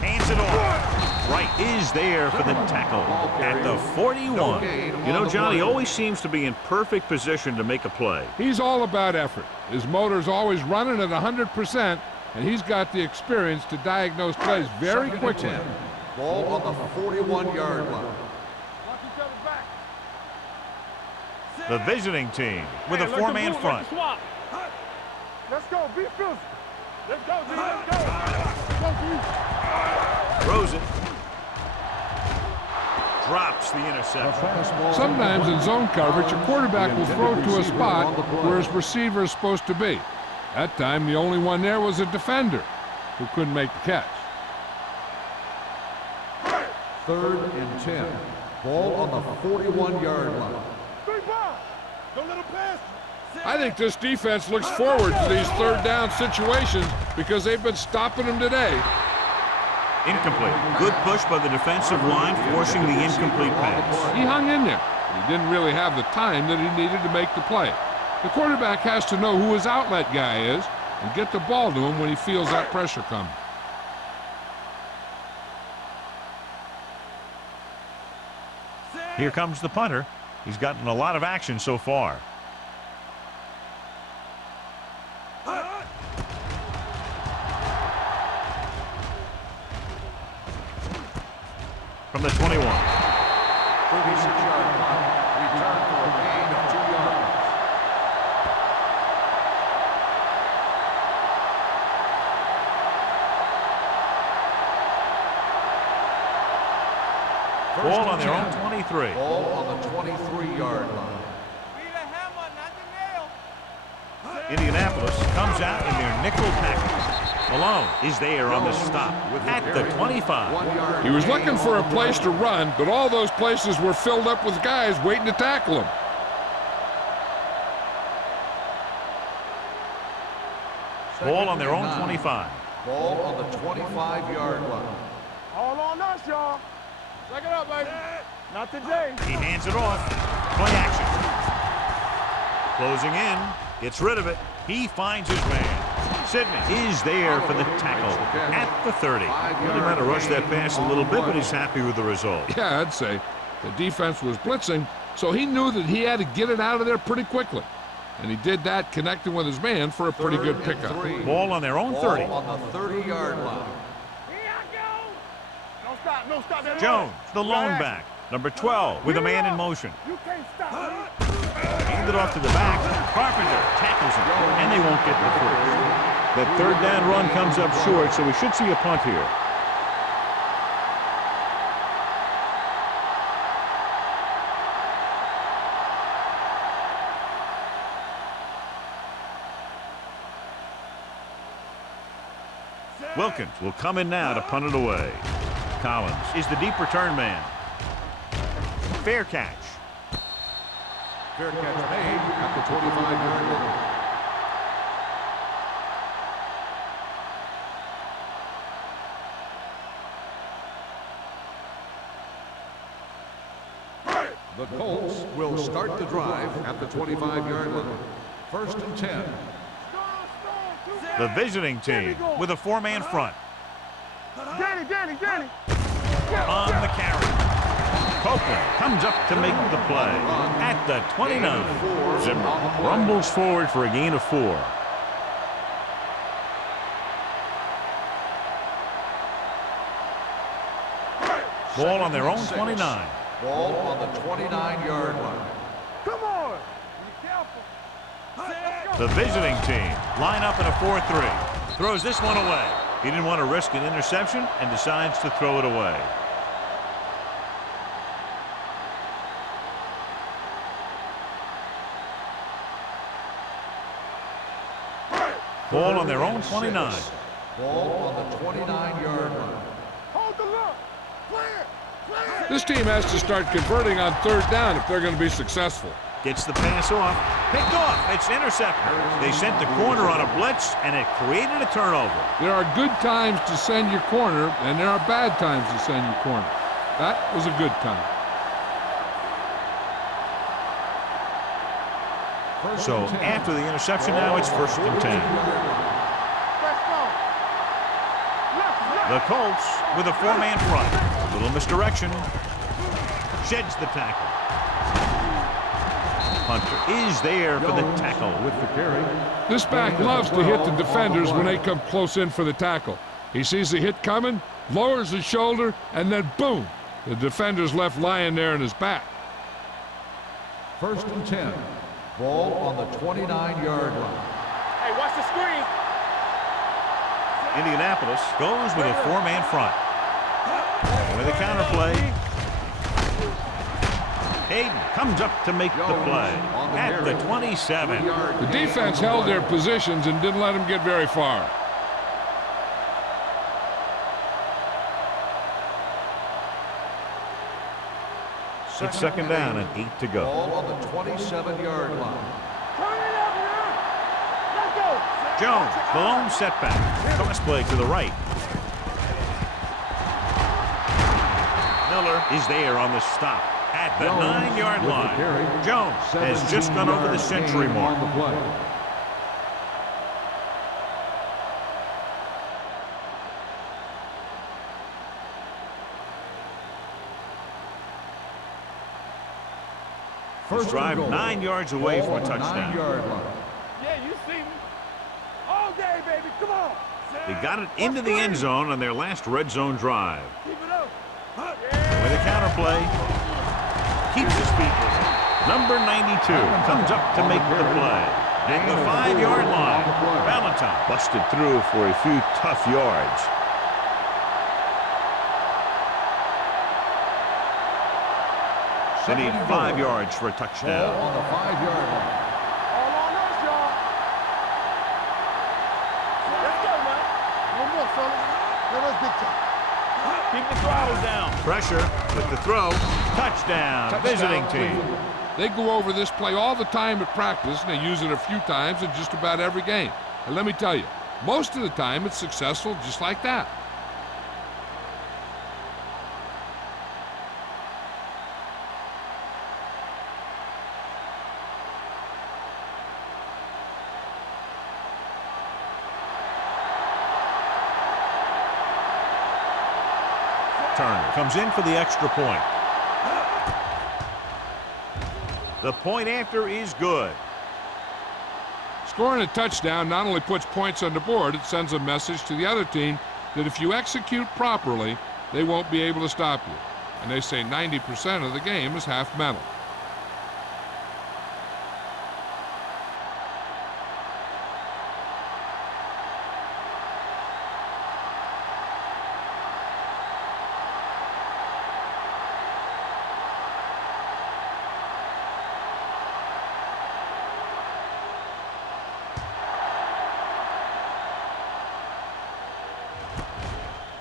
Hands it off. Wright is there for the tackle at the 41. You know, Johnny always seems to be in perfect position to make a play. He's all about effort. His motor's always running at 100%, and he's got the experience to diagnose plays very quickly. Ball on the 41-yard line. Watch each other back. The visiting team with a four-man front. Let's go. Be physical. Let's go, G. Let's go. Go, G. Throws it. Drops the interception. Sometimes in zone coverage, a quarterback will throw to a spot where his receiver is supposed to be. That time, the only one there was a defender who couldn't make the catch. 3rd and 10. Ball on the 41-yard line. 3 balls. Don't let him pass. I think this defense looks forward to these third down situations because they've been stopping them today. Incomplete. Good push by the defensive line, forcing the incomplete pass. He hung in there. He didn't really have the time that he needed to make the play. The quarterback has to know who his outlet guy is and get the ball to him when he feels that pressure coming. Here comes the punter. He's gotten a lot of action so far. From the 21. 36-yard line. Return for a gain of 2 yards. Ball on their own 23. Ball on the 23-yard line. Indianapolis comes out in their nickel package. Malone is there on the stop at the 25. He was looking for a place to run, but all those places were filled up with guys waiting to tackle him. Ball on their own 25. Ball on the 25-yard line. All on us, y'all. Check it out, baby. Not today. He hands it off. Play action. Closing in. Gets rid of it. He finds his man. Sidney is there for the tackle at the 30. Really might have rushed that pass a little bit, but he's happy with the result. Yeah, I'd say. The defense was blitzing, so he knew that he had to get it out of there pretty quickly. And he did that connecting with his man for a pretty good pickup. Ball on their own 30. Ball on the 30-yard line. Here I go. Don't stop. Don't stop that. Jones, the lone back. Number 12 with a man in motion. You can't stop me. Handed off to the back. Carpenter tackles him, and they won't get the first. That third down run comes up short, so we should see a punt here. Wilkins will come in now to punt it away. Collins is the deep return man. Fair catch. Fair catch made at the 25-yard line. The Colts will start the drive at the 25-yard line. 1st and 10. The visiting team with a four-man front. Danny. On the carry. Copeland comes up to make the play at the 29. Zimmer rumbles forward for a gain of 4. Ball on their own 29. Ball on the 29-yard line. Come on. Be careful. The visiting team line up in a 4-3. Throws this one away. He didn't want to risk an interception and decides to throw it away. Ball on their own 29. Ball on the 29-yard line. Hold the look. Clear. This team has to start converting on third down if they're going to be successful. Gets the pass off. Picked off. It's intercepted. They sent the corner on a blitz, and it created a turnover. There are good times to send your corner, and there are bad times to send your corner. That was a good time. So after the interception now, it's 1st and 10. The Colts with a 4-man front. Little misdirection. Sheds the tackle. Hunter is there for the tackle with the carry. This back loves to hit the defenders when they come close in for the tackle. He sees the hit coming, lowers his shoulder, and then boom, the defender's left lying there in his back. 1st and 10. Ball on the 29-yard line. Hey, watch the screen. Indianapolis goes with a 4-man front. With a counter play. Hayden comes up to make the play at the 27. The defense held their positions and didn't let them get very far. It's 2nd down and 8 to go. Ball on the 27-yard line. Turn it up, man. Let's go. Jones, the lone setback. Toss play to the right. Miller is there on the stop at the 9-yard line. Jones has just gone over the century mark. First drive 9 yards away from a touchdown. Yeah, you see me. All day, baby. Come on. They got it into the end zone on their last red zone drive. Keep it up. With a counter play, keeps his feet with it. Number 92 comes up to make the play at the 5-yard line. Valentine busted through for a few tough yards. They need 5 yards for a touchdown. Ball on the 5-yard line. All on us, y'all. Let's go, man. One more, fellas. Let us big time. Keep the throttle down. Pressure with the throw. Touchdown. Visiting team. They go over this play all the time at practice, and they use it a few times in just about every game. And let me tell you, most of the time it's successful just like that. Turner comes in for the extra point. The point after is good. Scoring a touchdown not only puts points on the board, it sends a message to the other team that if you execute properly, they won't be able to stop you. And they say 90% of the game is half mental.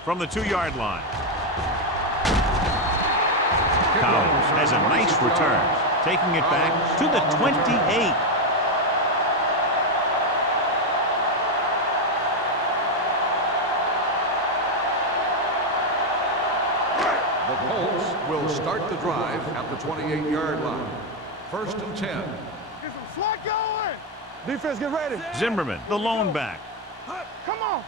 From the 2-yard line. Collins has a nice return, taking it back to the 28. The Colts will start the drive at the 28-yard line. 1st and 10. Get some slack going. Defense, get ready. Zimmerman, the lone back. Come on.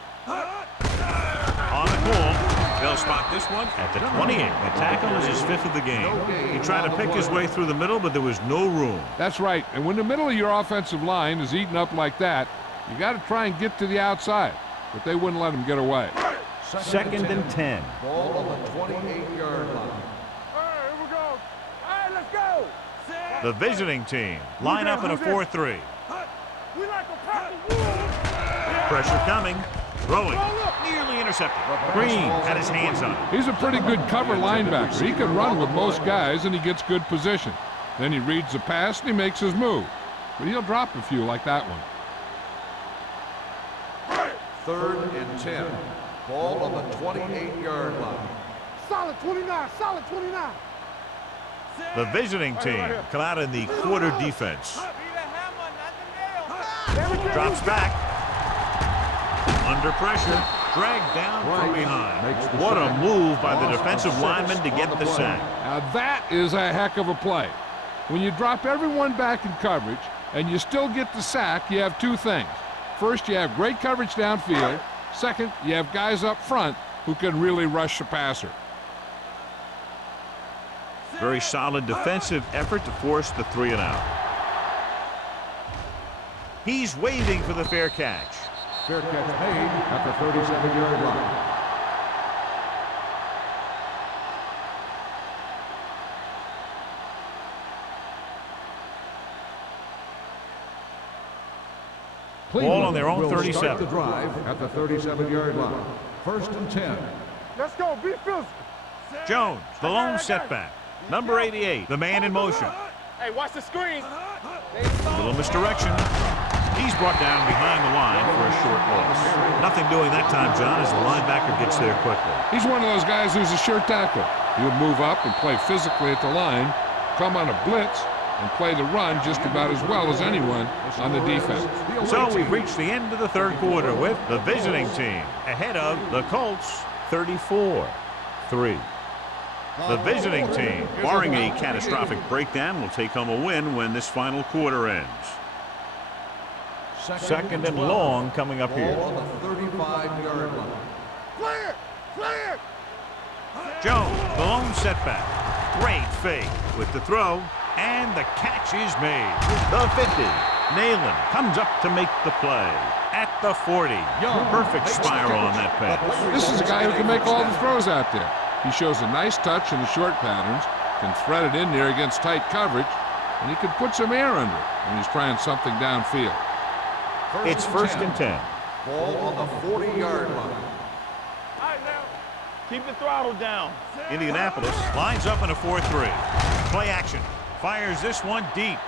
On the cool, they'll spot this one at the 28. The tackle is his 5th of the game. He tried to pick his way through the middle, but there was no room. That's right. And when the middle of your offensive line is eaten up like that, you got to try and get to the outside. But they wouldn't let him get away. 2nd and 10. Ball on the 28-yard line. All right, here we go. All right, let's go. The visiting team line up in a 4-3. We like a pack of wolves. Pressure coming. Throwing. Nearly intercepted. Green had his hands on it. He's a pretty good cover linebacker. He can run with most guys, and he gets good position. Then he reads the pass, and he makes his move. But he'll drop a few like that one. 3rd and 10. Ball on the 28-yard line. Solid 29, solid 29. The visiting team come out in the quarter defense. Drops back. Under pressure, dragged down from behind. What a move by the defensive lineman to get the sack. Now that is a heck of a play. When you drop everyone back in coverage, and you still get the sack, you have two things. First, you have great coverage downfield. Second, you have guys up front who can really rush the passer. Very solid defensive effort to force the 3 and out. He's waving for the fair catch. Fair catch made at the 37-yard line. Ball on their own will 37. Start the drive at the 37-yard line. First and 10. Let's go. Be physical. Jones, the lone setback. Number 88, the man in motion. Hey, watch the screen. A little misdirection. He's brought down behind the line for a short loss. Nothing doing that time, John, as the linebacker gets there quickly. He's one of those guys who's a sure tackler. He'll move up and play physically at the line, come on a blitz, and play the run just about as well as anyone on the defense. So we've reached the end of the third quarter with the visiting team ahead of the Colts 34-3. The visiting team, barring a catastrophic breakdown, will take home a win when this final quarter ends. Second and long coming up here. On the 35-yard line. Clear. Clear. Jones, the lone setback. Great fake with the throw, and the catch is made. The 50. Nayland comes up to make the play. At the 40. Perfect spiral on that pass. This is a guy who can make all the throws out there. He shows a nice touch in the short patterns, can thread it in there against tight coverage, and he can put some air under it when he's trying something downfield. It's first and 10. Ball on the 40-yard line. All right, now. Keep the throttle down. Indianapolis lines up in a 4-3. Play action. Fires this one deep.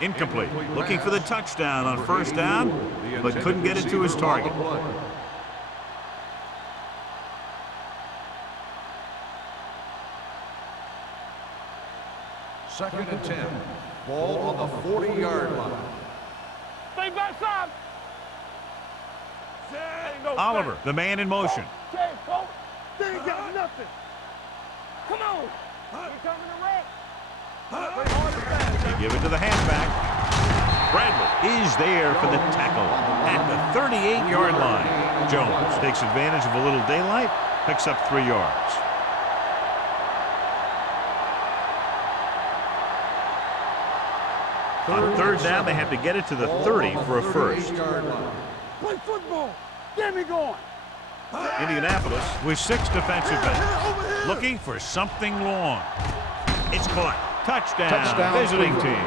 Incomplete. Looking for the touchdown on first down, but couldn't get it to his target. Second and 10. Ball on the 40-yard line. Stay backside. Oliver, the man in motion. Okay, Coach. They ain't got nothing. Come on. We coming to wreck. Play hard and fast. They give it to the halfback. Bradley is there for the tackle at the 38-yard line. Jones takes advantage of a little daylight, picks up 3 yards. On third down, they have to get it to the 30 for a first. Play football. Get me going. Indianapolis with 6 defensive backs, looking for something long. It's caught. Touchdown, visiting team.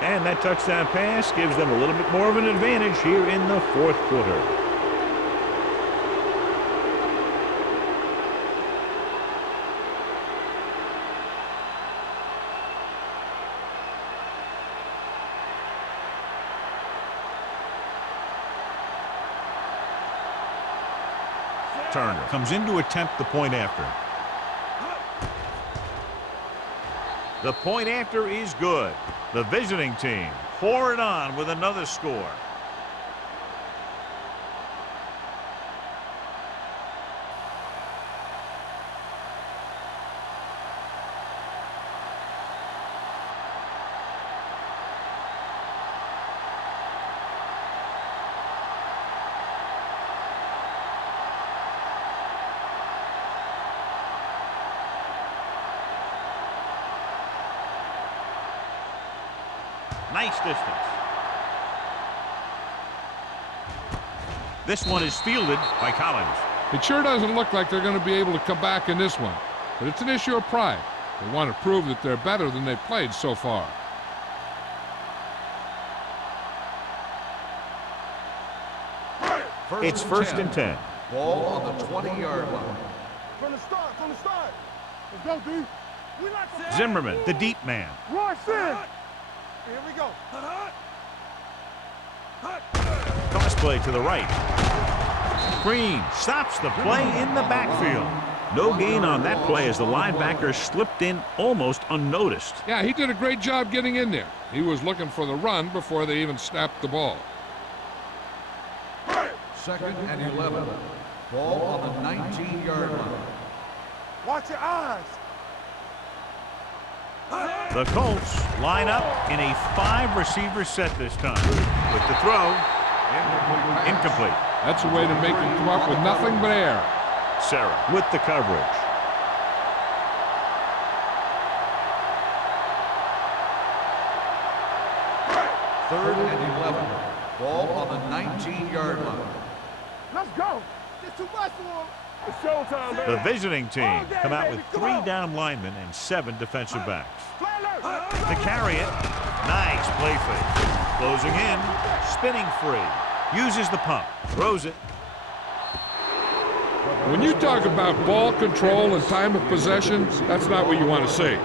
And that touchdown pass gives them a little bit more of an advantage here in the fourth quarter. Turner comes in to attempt the point after. The point after is good. The visiting team pour it on with another score. Nice distance. This one is fielded by Collins. It sure doesn't look like they're going to be able to come back in this one, but it's an issue of pride. They want to prove that they're better than they've played so far. It's first and 10. Ball on the 20-yard line. From the start. Let's go, D. We like to Zimmerman, the deep man. rush in. Here we go. Toss play to the right. Green stops the play in the backfield. No gain on that play as the linebacker slipped in almost unnoticed. Yeah, he did a great job getting in there. He was looking for the run before they even snapped the ball. Second and 11. Ball on the 19-yard line. Watch your eyes. The Colts line up in a 5-receiver set this time. With the throw, incomplete. That's a way to make him come up with nothing but air. Sarah with the coverage. Third and 11. Ball on the 19-yard line. Let's go. It's too much for him. It's showtime, man. The visiting team come out with 3 down linemen and 7 defensive backs. To carry it, nice play fake. Closing in, spinning free. Uses the pump, throws it. When you talk about ball control and time of possession, that's not what you want to see.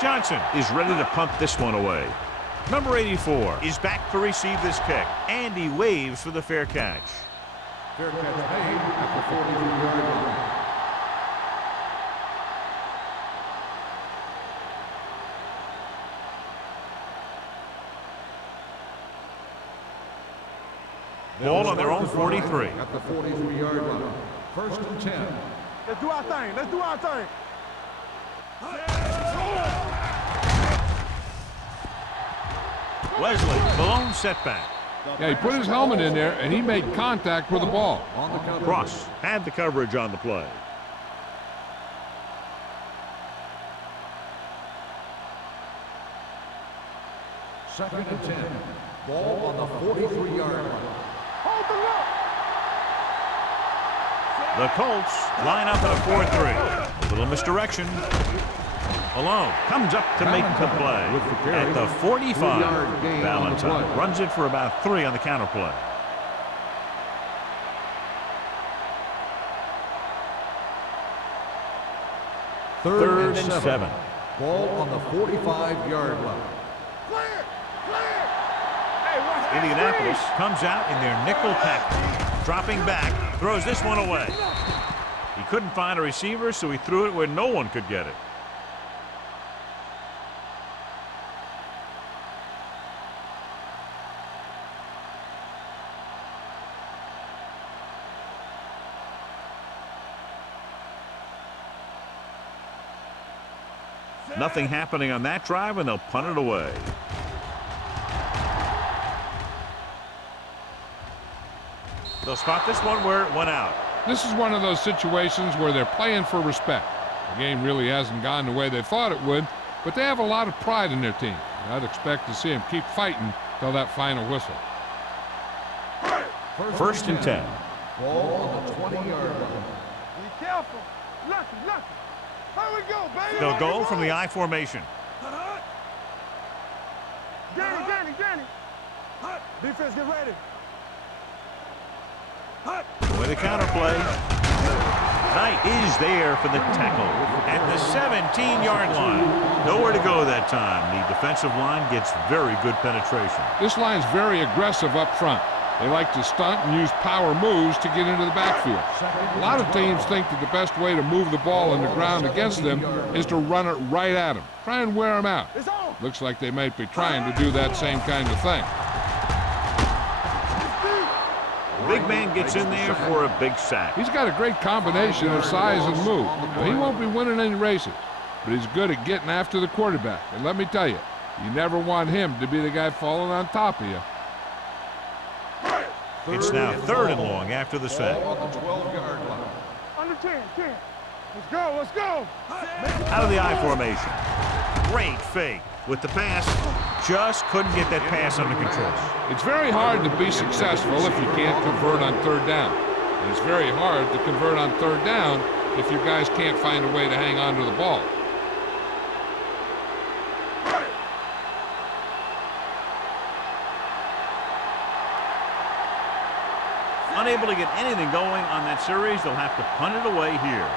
Johnson is ready to punt this one away. Number 84 is back to receive this kick, and he waves for the fair catch. Fair catch made at the 43-yard line. Ball on their own 43. At the 43-yard line. First and 10. Let's do our thing. Let's do our thing. Wesley, the lone setback. Yeah, he put his helmet in there, and he made contact with the ball. On the cover. Cross had the coverage on the play. Second and 10. Ball on the 43-yard line. Hold the look. The Colts line up at a 4-3. A little misdirection. Alone comes up to make the play. At the 45, Valentine runs it for about 3 on the counter play. Third and 7. Ball on the 45-yard line. Clear. Clear. Hey, watch that Indianapolis screen. comes out in their nickel package. Dropping back, throws this one away. He couldn't find a receiver, so he threw it where no one could get it. Nothing happening on that drive, and they'll punt it away. They'll spot this one where it went out. This is one of those situations where they're playing for respect. The game really hasn't gone the way they thought it would, but they have a lot of pride in their team. I'd expect to see them keep fighting till that final whistle. First and 10. Ball on the 20-yard line. Be careful. Lucky, lucky. Here we go, baby. They'll go from the I formation. Danny. Defense, get ready. With a counter play. Knight is there for the tackle at the 17-yard line. Nowhere to go that time. The defensive line gets very good penetration. This line's very aggressive up front. They like to stunt and use power moves to get into the backfield. A lot of teams think that the best way to move the ball on the ground against them is to run it right at them. Try and wear them out. It's on. Looks like they might be trying to do that same kind of thing. Big man gets in there for a big sack. He's got a great combination of size and move. Now, he won't be winning any races, but he's good at getting after the quarterback. And let me tell you, you never want him to be the guy falling on top of you. It's now 3rd and long after the sack. Ball on the 12-yard line. Under 10. Let's go. Out of the I formation. Great fake. With the pass, just couldn't get that pass under control. It's very hard to be successful if you can't convert on 3rd down. And it's very hard to convert on 3rd down if your guys can't find a way to hang on to the ball. Unable to get anything going on that series, they'll have to punt it away here.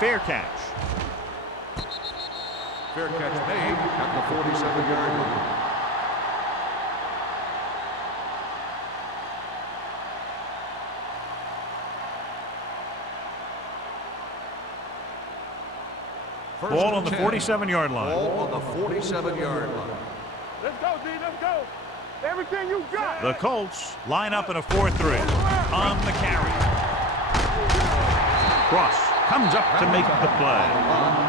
Fair catch. Fair catch made at the 47-yard line. First Ball and on the 10. 47-yard line. Ball on the 47-yard line. Let's go, D. Let's go. Everything you got. The Colts line up in a 4-3 on the carry. Cross comes up to make the play.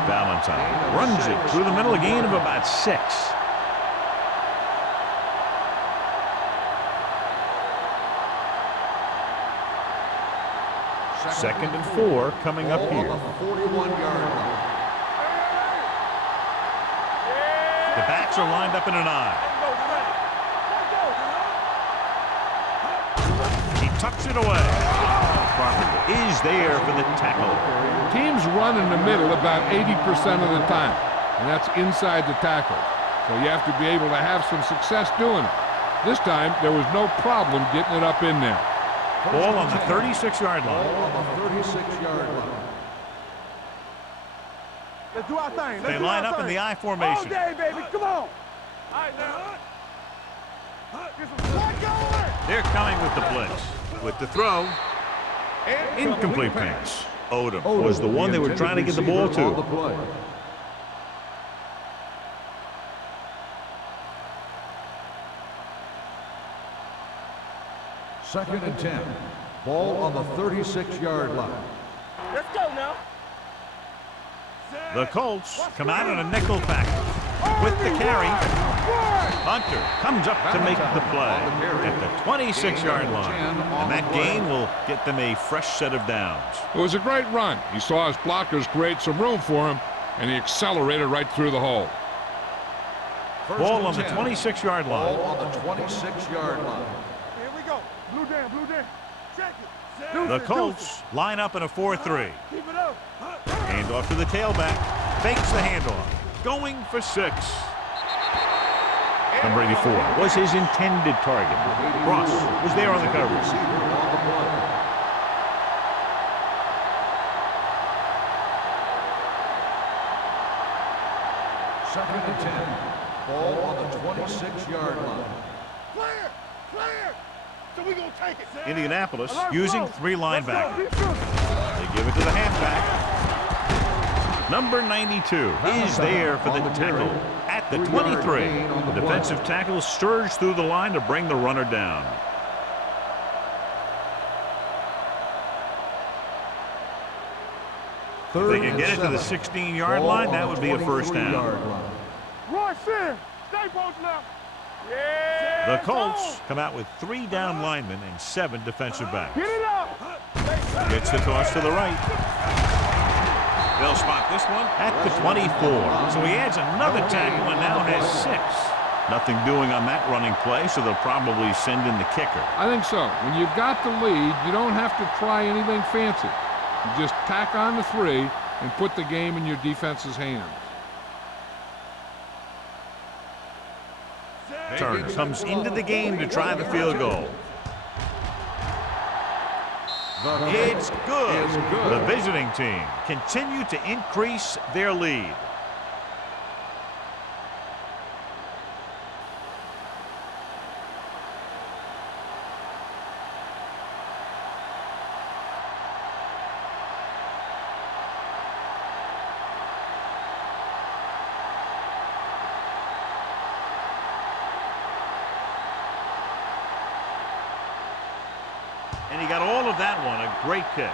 Valentine runs it through the middle, a gain of about 6. Second and 4 coming up here. On the 41-yard line. The backs are lined up in an I. He tucks it away. Carpenter is there for the tackle. Teams run in the middle about 80% of the time, and that's inside the tackle. So you have to be able to have some success doing it. This time, there was no problem getting it up in there. Ball on the 36-yard Ball line. on the 36-yard line. Let's do our thing. Let's They do line our up in thing. the I All formation. day, baby. Come on. All right, now. Get some squad going. They're coming with the blitz. With the throw, incomplete pass. Odom was the one they were trying to get the ball On the to. play. Second and 10. Ball on the 36-yard line. Let's go now. The Colts come out in a nickel package. With the carry, Hunter comes up to make the play at the 26-yard line. And that gain will get them a fresh set of downs. It was a great run. He saw his blockers create some room for him, and he accelerated right through the hole. First Ball and on the 10. 26-yard line. Ball on the 26-yard line. Here we go. Blue down, blue down. Check it. The Colts line up in a 4-3. Keep it up. Hand off to the tailback. Fakes the handoff. Going for 6. Number 84 was his intended target. Ross was there on the coverage. Receiver on the play. Second and 10. Ball on the 26-yard line. Clear. Clear. So we gonna take it. Indianapolis Alert, using flow. 3 Let's go. linebackers. Be sure. They give it to the halfback. Number 92 is there for the tackle at the 23. The defensive tackle surged through the line to bring the runner down. If they can get it to the 16-yard line, that would be a first down. Roy Sin. Stay posted up. Yeah. The Colts come out with 3 down linemen and 7 defensive backs. Get it up. Gets the toss to the right. They'll spot this one at the 24. So he adds another tackle and now has 6. Nothing doing on that running play, so they'll probably send in the kicker. I think so. When you've got the lead, you don't have to try anything fancy. You just tack on the 3 and put the game in your defense's hands. Turner comes into the game to try the field goal. It's good. The visiting team continue to increase their lead. And he got all of that one, a great kick.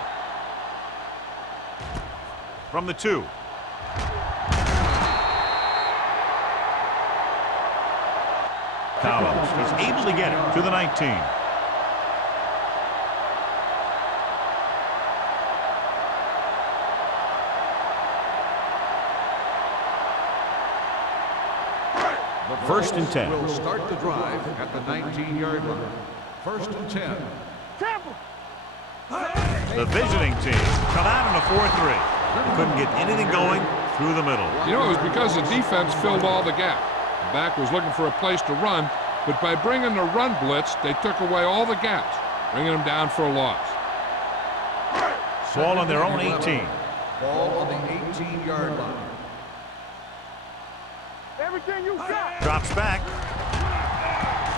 From the 2. Collins is able to get it to the 19. First and 10. Will start the drive at the 19-yard line. First and 10. Tampa. The visiting team come out in a 4-3. Couldn't get anything going through the middle. You know, it was because the defense filled all the gap. The back was looking for a place to run, but by bringing the run blitz, they took away all the gaps, bringing them down for a loss. Ball on their own 18. Ball on the 18-yard line. Everything you got. Drops back.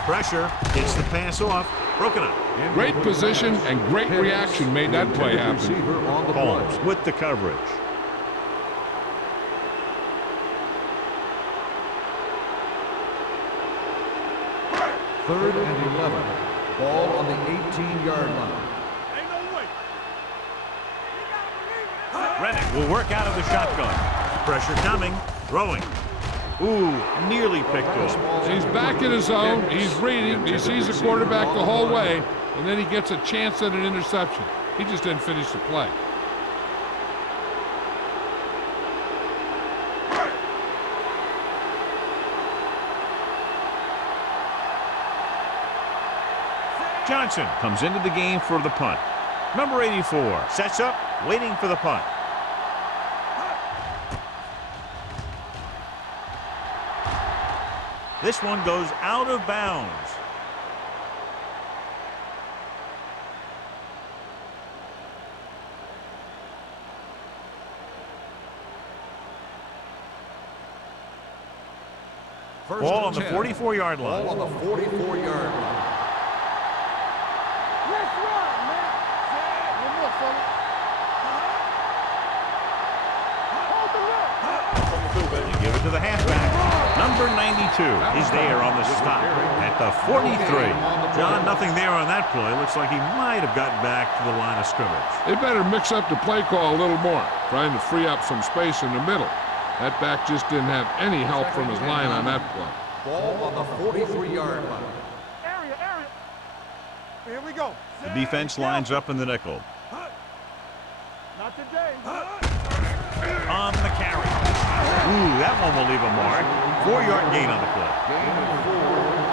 Pressure. Gets the pass off. Broken up. Great position and great reaction made that play happen. Receiver on the Holmes play. with the coverage. 3rd and 11. Ball on the 18-yard line. Ain't no way. Reddick will work out of the shotgun. Pressure coming. Throwing. Ooh, nearly picked off. He's back in his zone. He's reading. He sees the quarterback the whole way, and then he gets a chance at an interception. He just didn't finish the play. Johnson comes into the game for the punt. Number 84 sets up, waiting for the punt. This one goes out of bounds. Ball on the 44-yard line. Ball on the 44-yard line. Let's run, man. One more, fella. Hold the rock. You give it to the halfback. Number 92 is there on the stop at the 43. John, nothing there on that play. Looks like he might have gotten back to the line of scrimmage. They better mix up the play call a little more, trying to free up some space in the middle. That back just didn't have any help from his line on that play. Ball on the 43-yard line. Area. Here we go. The defense lines up in the nickel. Not today. On the carry. Ooh, that one will leave a mark. 4-yard gain on the play. Gain of 4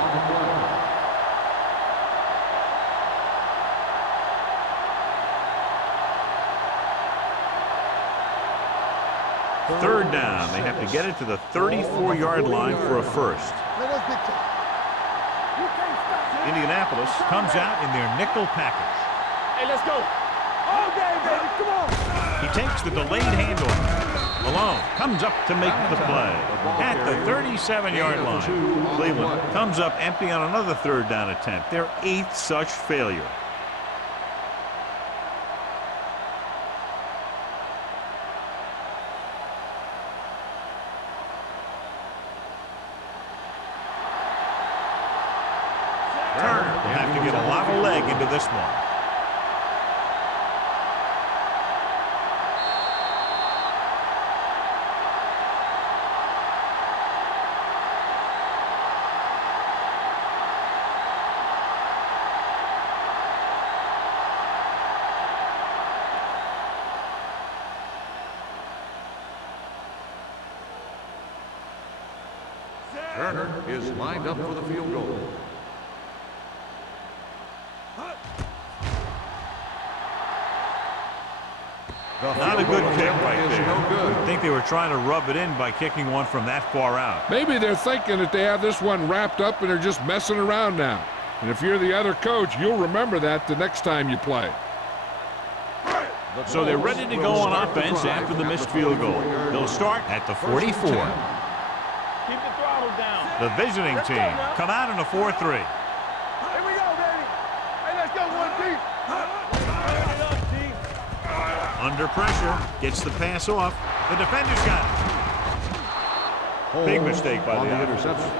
on the play. Third down. They have to get it to the 34-yard line for a first. Let us dictate. You can't stop. Indianapolis comes out in their nickel package. Hey, let's go. All day, baby. Come on. He takes the delayed handoff. Malone comes up to make the play at the 37-yard line. Cleveland comes up empty on another third down attempt. Their 8th such failure. Turner will have to get a lot of leg into this one. Turner is lined up for the field goal. Not a good kick right is there. no good. I think they were trying to rub it in by kicking one from that far out. Maybe they're thinking that they have this one wrapped up and they're just messing around now. And if you're the other coach, you'll remember that the next time you play. So they're ready to go on offense after the missed field goal. They'll start at the 44. Keep the throttle down. The visiting team come out in a 4-3. Here we go, baby. Hey, let's go one deep. Under pressure, gets the pass off. The defender's got it. Big mistake by the interception.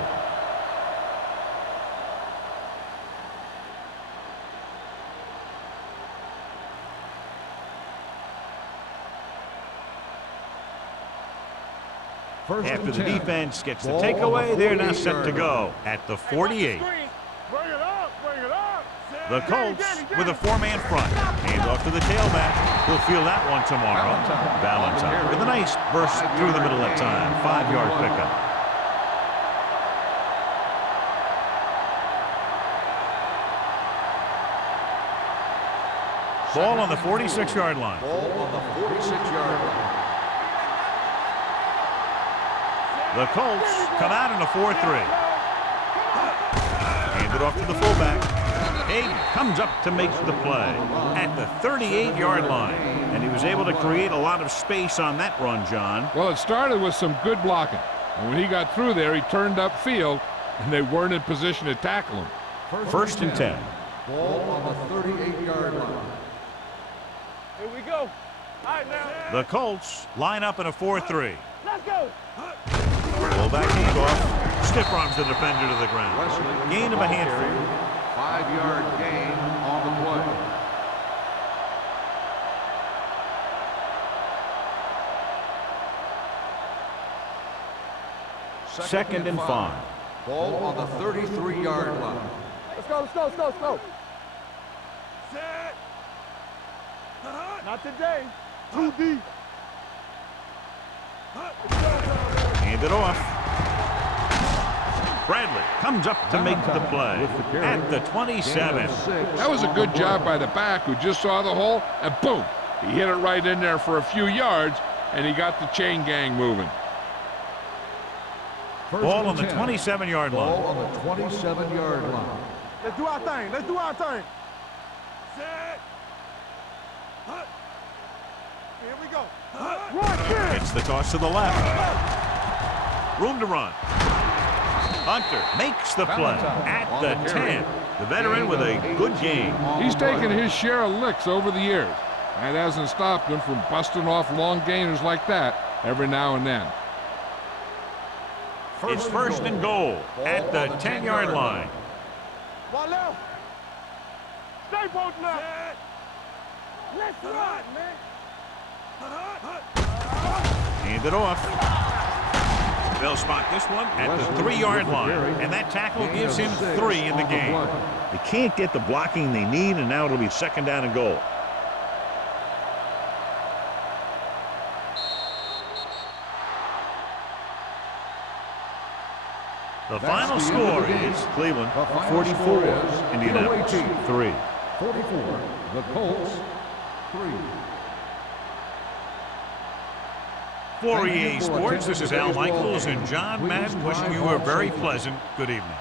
After the defense gets the takeaway, they're now set to go at the 48. Bring it up. The Colts with a 4-man front. Hand off to the tailback. He'll feel that one tomorrow. Valentine with a nice burst through the middle that time. 5-yard pickup. Ball on the 46-yard line. Ball on the 46-yard line. The Colts come out in a 4-3. Hand it off to the fullback. Hayden comes up to make the play at the 38-yard line. And he was able to create a lot of space on that run, John. Well, it started with some good blocking. And when he got through there, he turned upfield, and they weren't in position to tackle him. First and 10. Ball on the 38-yard line. Here we go. All right, now. The Colts line up in a 4-3. Let's go. Fullback handoff. Stiff arms the defender to the ground. Wesley, Gain of a handful. 5-yard gain on the play. Second and 5. Ball on the 33-yard line. Let's go, let's go, let's go, let's go. Set. Not today. Too deep. Hand it off. Bradley comes up to make the play at the 27. That was a good job by the back who just saw the hole, and boom, he hit it right in there for a few yards, and he got the chain gang moving. Ball on the 27-yard line. Ball on the 27-yard line. Let's do our thing. Let's do our thing. Set. Here we go. Run, It's the toss to the left. Room to run. Hunter makes the play at the 10. The veteran with a good game. He's taken his share of licks over the years. That hasn't stopped him from busting off long gainers like that every now and then. It's first and goal at the 10-yard line. One left. Stay both left. Let's run, man. Hand it off. They'll spot this one at the 3-yard line, and that tackle gives him 3 in the game. They can't get the blocking they need, and now it'll be second down and goal. The final score is Cleveland 44, Indianapolis 3. 44, the Colts 3. For EA Sports, this is Al Michaels and John Madden wishing you a very pleasant good evening.